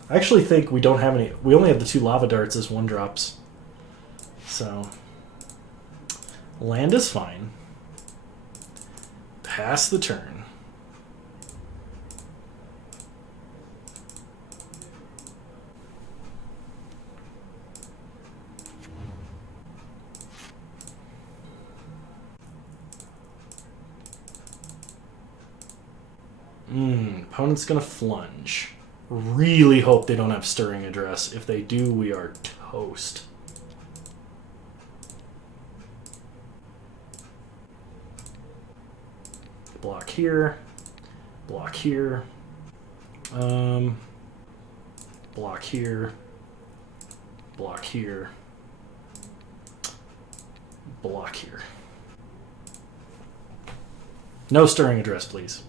I actually think we don't have any. We only have the 2 lava darts as 1 drops. So, land is fine. Pass the turn. Opponent's gonna flunge. Really hope they don't have Stirring Address. If they do, we are toast. Block here. Block here. Block here. Block here. Block here. No Stirring Address, please.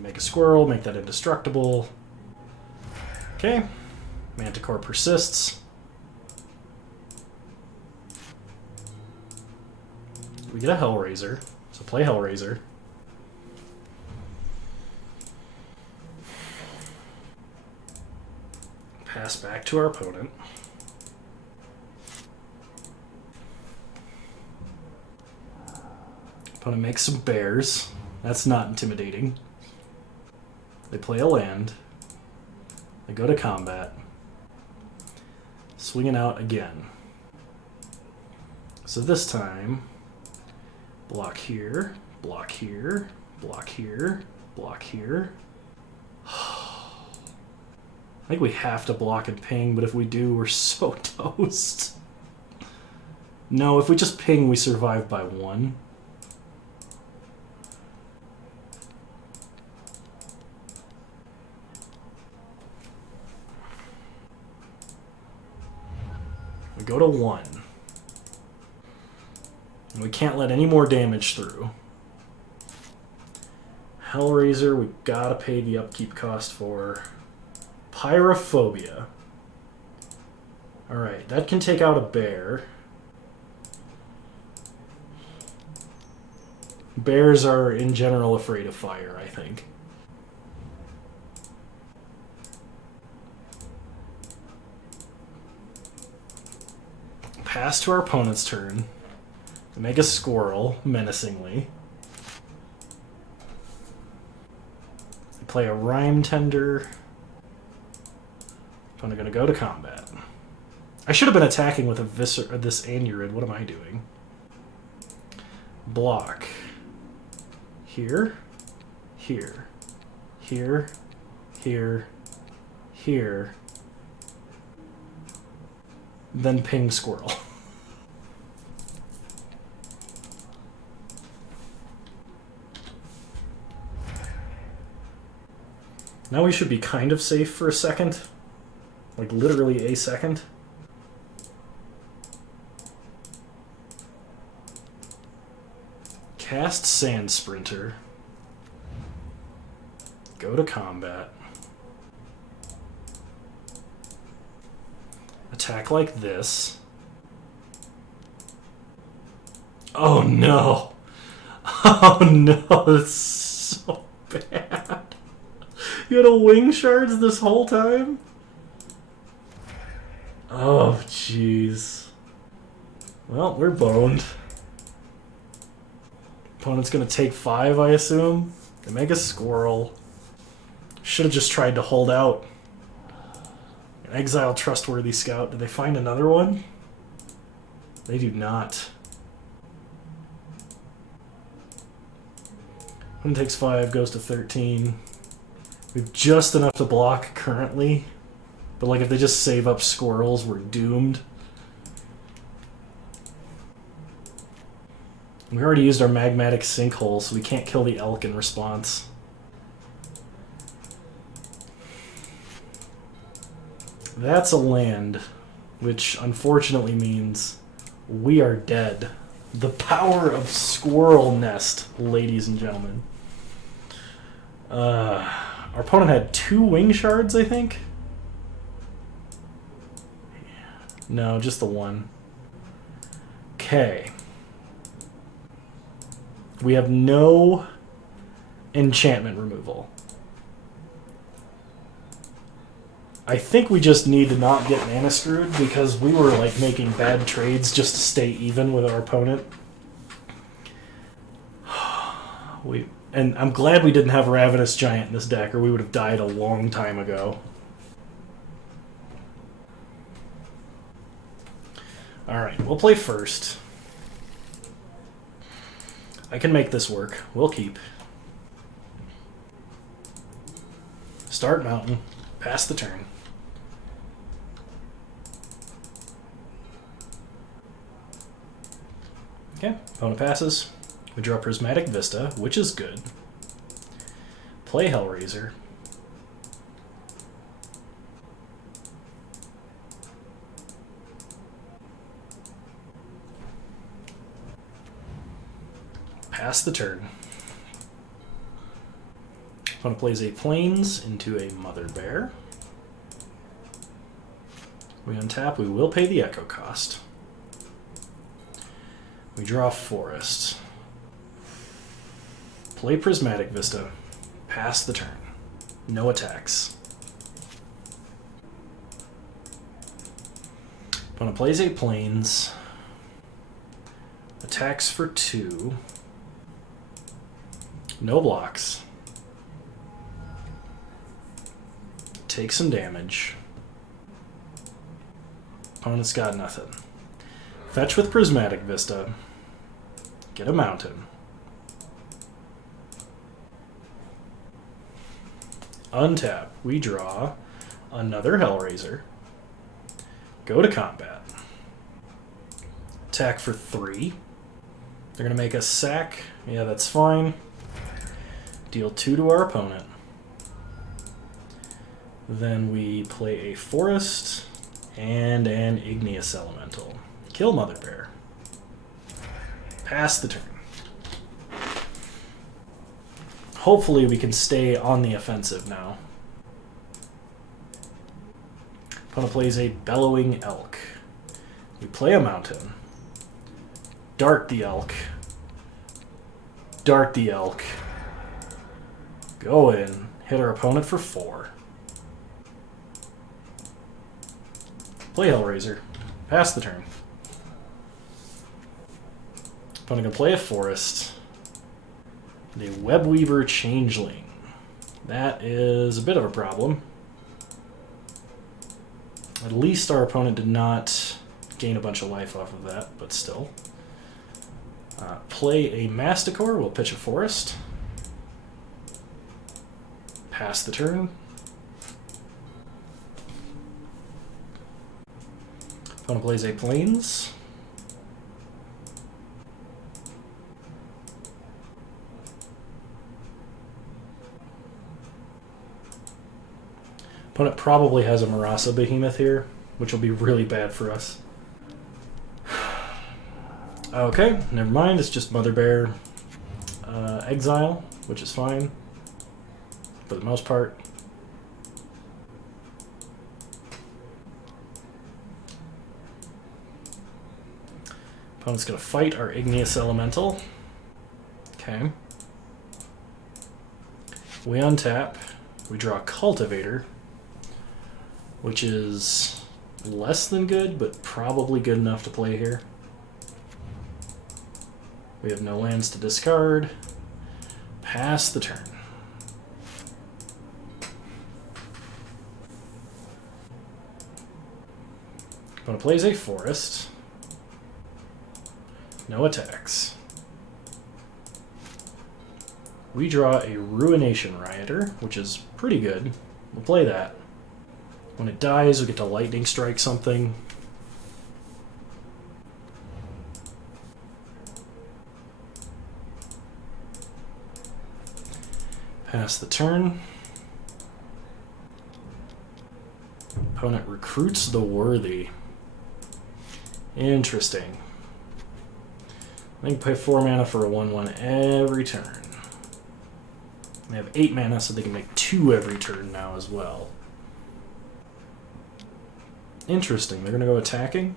Make a squirrel, make that indestructible. Okay. Manticore persists. We get a Hellraiser, so play Hellraiser. Pass pass back to our opponent. Opponent makes some bears. That's not intimidating. They play a land. They go to combat. Swinging out again. So this time, block here, block here, block here, block here. I think we have to block and ping, but if we do, we're so toast. No, if we just ping, we survive by 1. We go to 1. And we can't let any more damage through. Hellraiser, we gotta pay the upkeep cost for. Pyrophobia. Alright, that can take out a bear. Bears are, in general, afraid of fire, I think. Pass to our opponent's turn. Make a squirrel, menacingly. Play a Rhyme Tender. Opponent gonna go to combat. I should have been attacking with a this Anurid. What am I doing? Block. Here. Here. Here. Here. Here. Then ping squirrel. Now we should be kind of safe for a second. Like, literally a second. Cast Sand Sprinter. Go to combat. Attack like this. Oh no! Oh no, that's so bad. You had a wing shards this whole time? Oh, jeez. Well, we're boned. Opponent's gonna take 5, I assume. They make a squirrel. Should have just tried to hold out. Exile Trustworthy Scout. Did they find another one? They do not. Opponent takes 5, goes to 13. We have just enough to block currently. But like if they just save up squirrels, we're doomed. We already used our magmatic sinkhole, so we can't kill the elk in response. That's a land, which unfortunately means we are dead. The power of Squirrel Nest, ladies and gentlemen. Our opponent had 2 wing shards, I think? No, just the 1. Okay. We have no enchantment removal. I think we just need to not get mana screwed because we were like making bad trades just to stay even with our opponent. And I'm glad we didn't have Ravenous Giant in this deck or we would have died a long time ago. Alright, we'll play first. I can make this work. We'll keep. Start mountain. Pass the turn. Okay, opponent passes. We draw Prismatic Vista, which is good. Play Hellraiser. Pass the turn. Opponent plays a Plains into a Mother Bear. We untap, we will pay the Echo cost. We draw Forest. Play Prismatic Vista. Pass the turn. No attacks. Opponent plays 8 planes. Attacks for 2. No blocks. Takes some damage. Opponent's got nothing. Fetch with Prismatic Vista. Get a mountain. Untap. We draw another Hellraiser. Go to combat. Attack for 3. They're going to make us sack. Yeah, that's fine. Deal 2 to our opponent. Then we play a Forest and an Igneous Elemental. Kill Mother Bear. Pass the turn. Hopefully we can stay on the offensive now. Opponent plays a Bellowing Elk. We play a mountain. Dart the elk. Dart the elk. Go in. Hit our opponent for 4. Play Hellraiser. Pass the turn. Opponent can play a Forest. The Webweaver Changeling. That is a bit of a problem. At least our opponent did not gain a bunch of life off of that, but still. Play a Masticore. We'll pitch a Forest. Pass the turn. Opponent plays a Plains. Opponent probably has a Marasa Behemoth here, which will be really bad for us. Okay, never mind. It's just Mother Bear Exile, which is fine for the most part. Opponent's going to fight our Igneous Elemental. Okay. We untap. We draw Cultivator, which is less than good, but probably good enough to play here. We have no lands to discard. Pass the turn. Opponent plays a Forest. No attacks. We draw a Ruination Rioter, which is pretty good. We'll play that. When it dies, we get to Lightning Strike something. Pass the turn. Opponent recruits the Worthy. Interesting. I think pay 4 mana for a 1/1 every turn. They have 8 mana, so they can make 2 every turn now as well. Interesting. They're going to go attacking.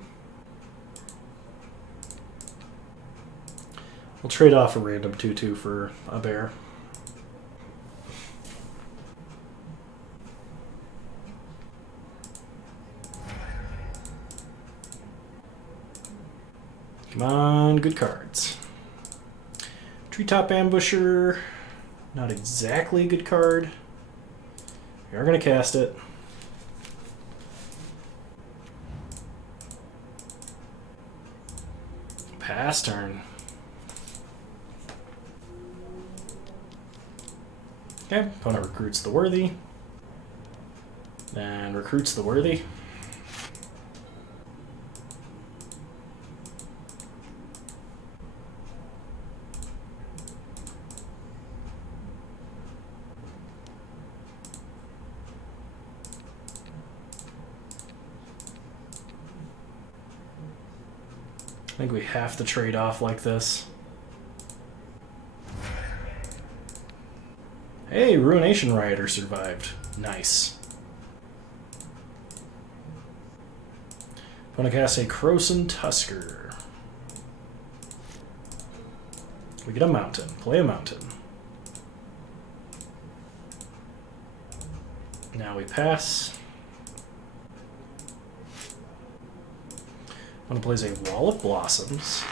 We'll trade off a random 2/2 for a bear. Come on, good cards. Treetop Ambusher, not exactly a good card. We are going to cast it. Pass turn. Okay, opponent recruits the Worthy. Then recruits the Worthy. I think we have to trade off like this. Hey, Ruination Rioter survived. Nice. I'm gonna cast a Krosan Tusker. We get a mountain. Play a mountain. Now we pass. Opponent plays a Wall of Blossoms.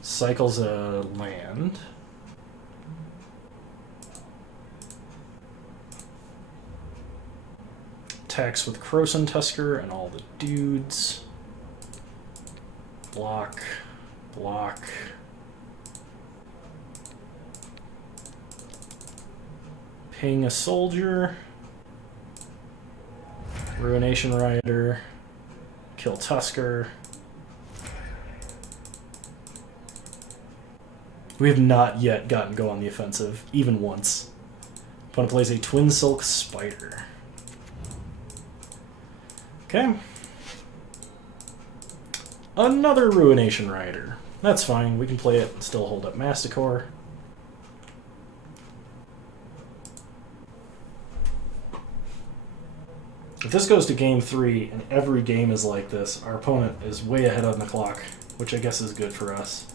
Cycles a land. Attacks with Krosan Tusker and all the dudes. Block. Block. Ping a soldier. Ruination Rider. Kill Tusker. We have not yet gotten go on the offensive, even once. Opponent plays a Twin Silk Spider. Okay. Another Ruination Rider. That's fine, we can play it and still hold up Masticore. If this goes to game 3 and every game is like this, our opponent is way ahead on the clock, which I guess is good for us.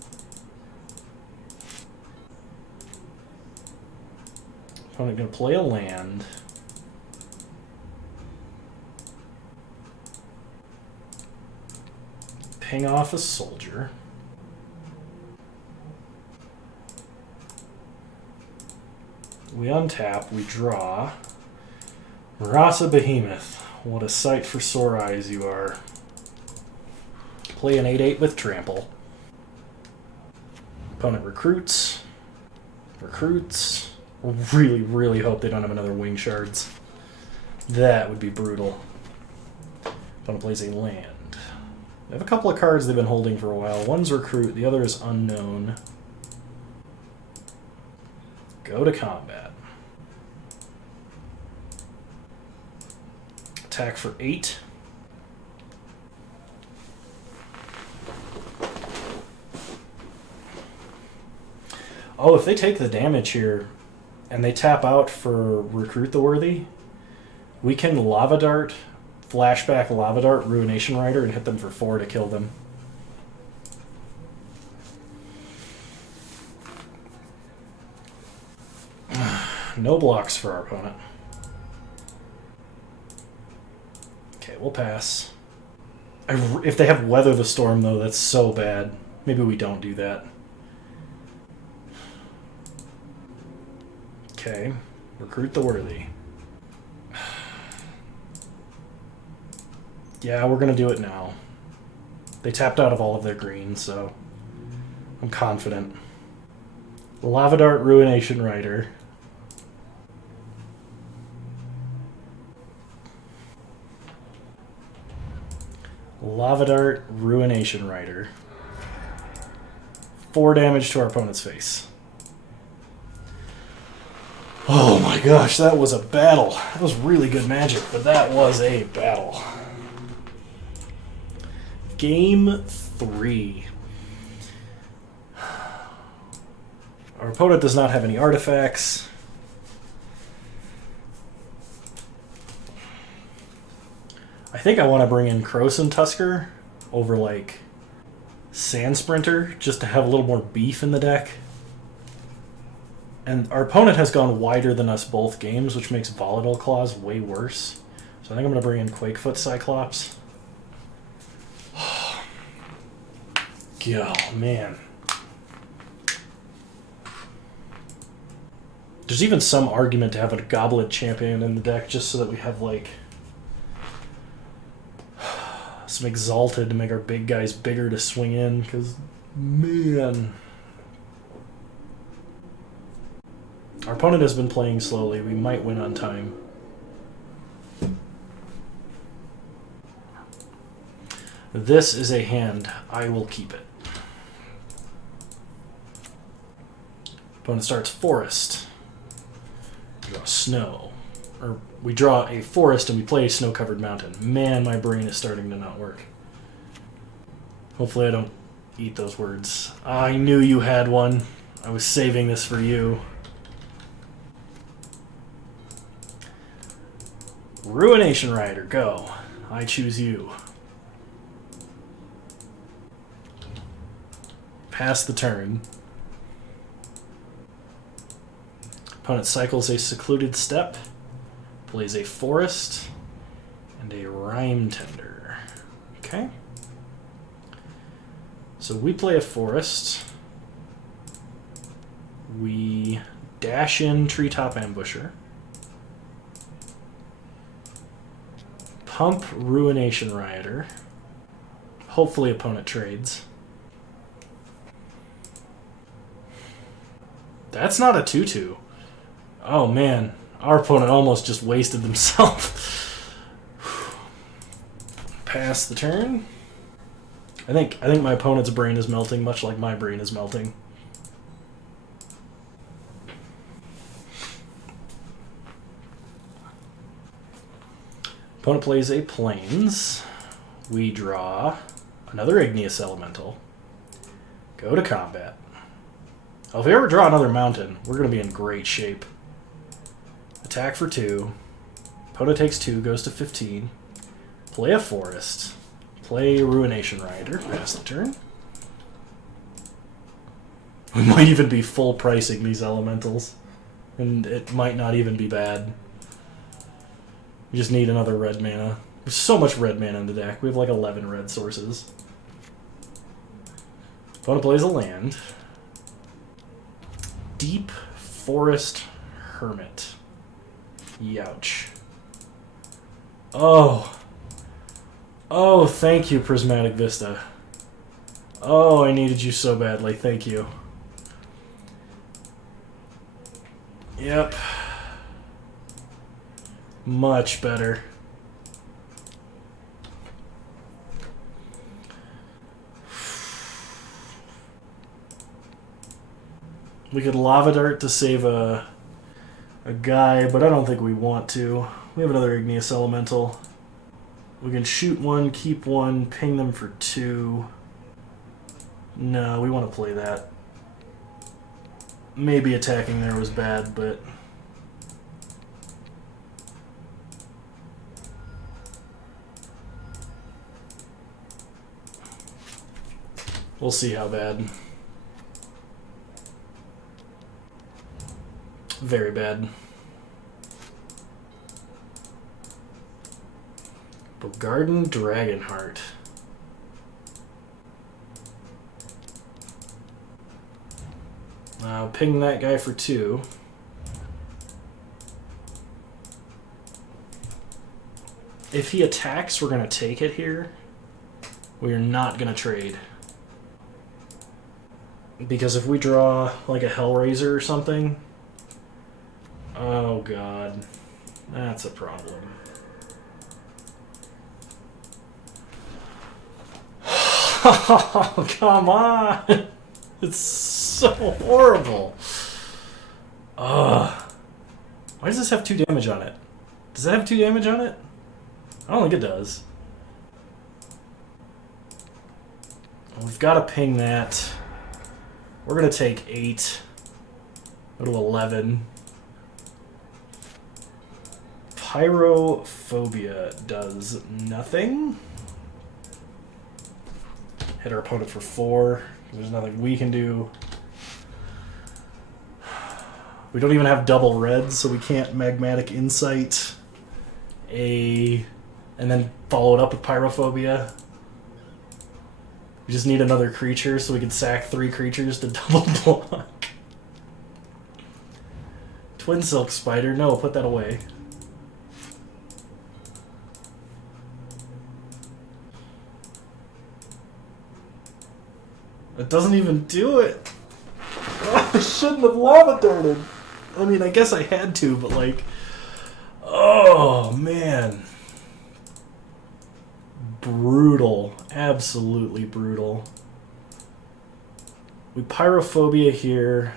Opponent gonna play a land. Ping off a soldier. We untap, we draw. Rasa Behemoth. What a sight for sore eyes you are. Play an 8/8 with trample. Opponent recruits. Recruits. Really, really hope they don't have another wing shards. That would be brutal. Opponent plays a land. They have a couple of cards they've been holding for a while. One's recruit, the other is unknown. Go to combat. Attack for 8. Oh, if they take the damage here and they tap out for Recruit the Worthy, we can Lava Dart, Flashback Lava Dart, Ruination Rider, and hit them for 4 to kill them. No blocks for our opponent. Okay, we'll pass. If they have Weather the Storm, though, that's so bad. Maybe we don't do that. Okay, Recruit the Worthy. Yeah, we're going to do it now. They tapped out of all of their green, so I'm confident. Lava Dart, Ruination Rider. Lava Dart, Ruination Rider. 4 damage to our opponent's face. Oh my gosh, that was a battle. That was really good Magic, but that was a battle. Game 3. Our opponent does not have any artifacts. I think I want to bring in Krosan Tusker over, like, Sand Sprinter, just to have a little more beef in the deck. And our opponent has gone wider than us both games, which makes Volatile Claws way worse. So I think I'm going to bring in Quakefoot Cyclops. God, man. There's even some argument to have a Goblet Champion in the deck just so that we have, like, some Exalted to make our big guys bigger to swing in, because, man. Our opponent has been playing slowly. We might win on time. This is a hand. I will keep it. Opponent starts Forest. Draw Snow. Or we draw a Forest and we play a Snow-Covered Mountain. Man, my brain is starting to not work. Hopefully I don't eat those words. I knew you had one. I was saving this for you. Ruination Rider, go. I choose you. Pass the turn. Opponent cycles a Secluded Steppe, plays a Forest, and a Rhyme Tender. Okay. So we play a forest. We dash in Treetop Ambusher. Pump Ruination Rioter. Hopefully opponent trades. That's not a 2/2. Oh man, our opponent almost just wasted themselves. Pass the turn. I think my opponent's brain is melting, much like my brain is melting. Opponent plays a Plains. We draw another Igneous Elemental. Go to combat. Oh, if we ever draw another mountain, we're going to be in great shape. Attack for 2. Opponent takes 2, goes to 15. Play a forest. Play Ruination Rider. Pass the turn. We might even be full pricing these elementals. And it might not even be bad. We just need another red mana. There's so much red mana in the deck. We have like 11 red sources. Opponent plays a land. Deep Forest Hermit. Youch. Oh. Oh, thank you, Prismatic Vista. Oh, I needed you so badly. Thank you. Yep. Much better. We could Lava Dart to save a guy, but I don't think we want to. We have another Igneous Elemental. We can shoot one, keep one, ping them for 2. No, we want to play that. Maybe attacking there was bad, but... we'll see how bad. Very bad. Bogarden Dragonheart. Ping that guy for 2. If he attacks, we're going to take it here. We are not going to trade. Because if we draw like a Hellraiser or something... oh god. That's a problem. Oh, come on! It's so horrible. Why does this have 2 damage on it? Does it have 2 damage on it? I don't think it does. We've got to ping that. We're going to take 8. Go to 11. Pyrophobia does nothing. Hit our opponent for 4. There's nothing we can do. We don't even have double red, so we can't Magmatic Insight and then follow it up with Pyrophobia. We just need another creature so we can sack 3 creatures to double block. Twin Silk Spider, no, put that away. It doesn't even do it. I shouldn't have lava darted. I mean, I guess I had to, but like... oh, man. Brutal. Absolutely brutal. We Pyrophobia here.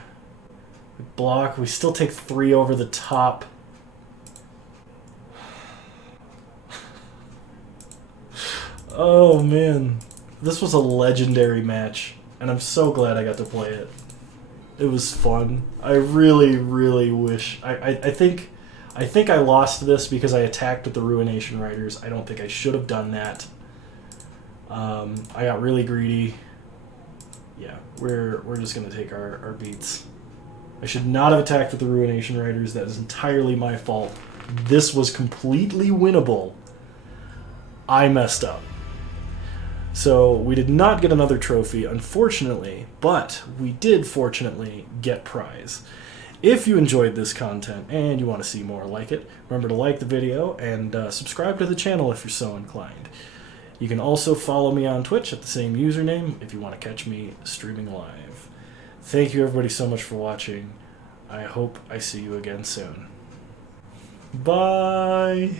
We block. We still take 3 over the top. Oh, man. This was a legendary match. And I'm so glad I got to play it. It was fun. I really, really wish... I think I lost this because I attacked with the Ruination Riders. I don't think I should have done that. I got really greedy. Yeah, we're just going to take our beats. I should not have attacked with the Ruination Riders. That is entirely my fault. This was completely winnable. I messed up. So we did not get another trophy, unfortunately, but we did fortunately get prize. If you enjoyed this content and you want to see more like it, remember to like the video and subscribe to the channel if you're so inclined. You can also follow me on Twitch at the same username if you want to catch me streaming live. Thank you everybody so much for watching. I hope I see you again soon. Bye!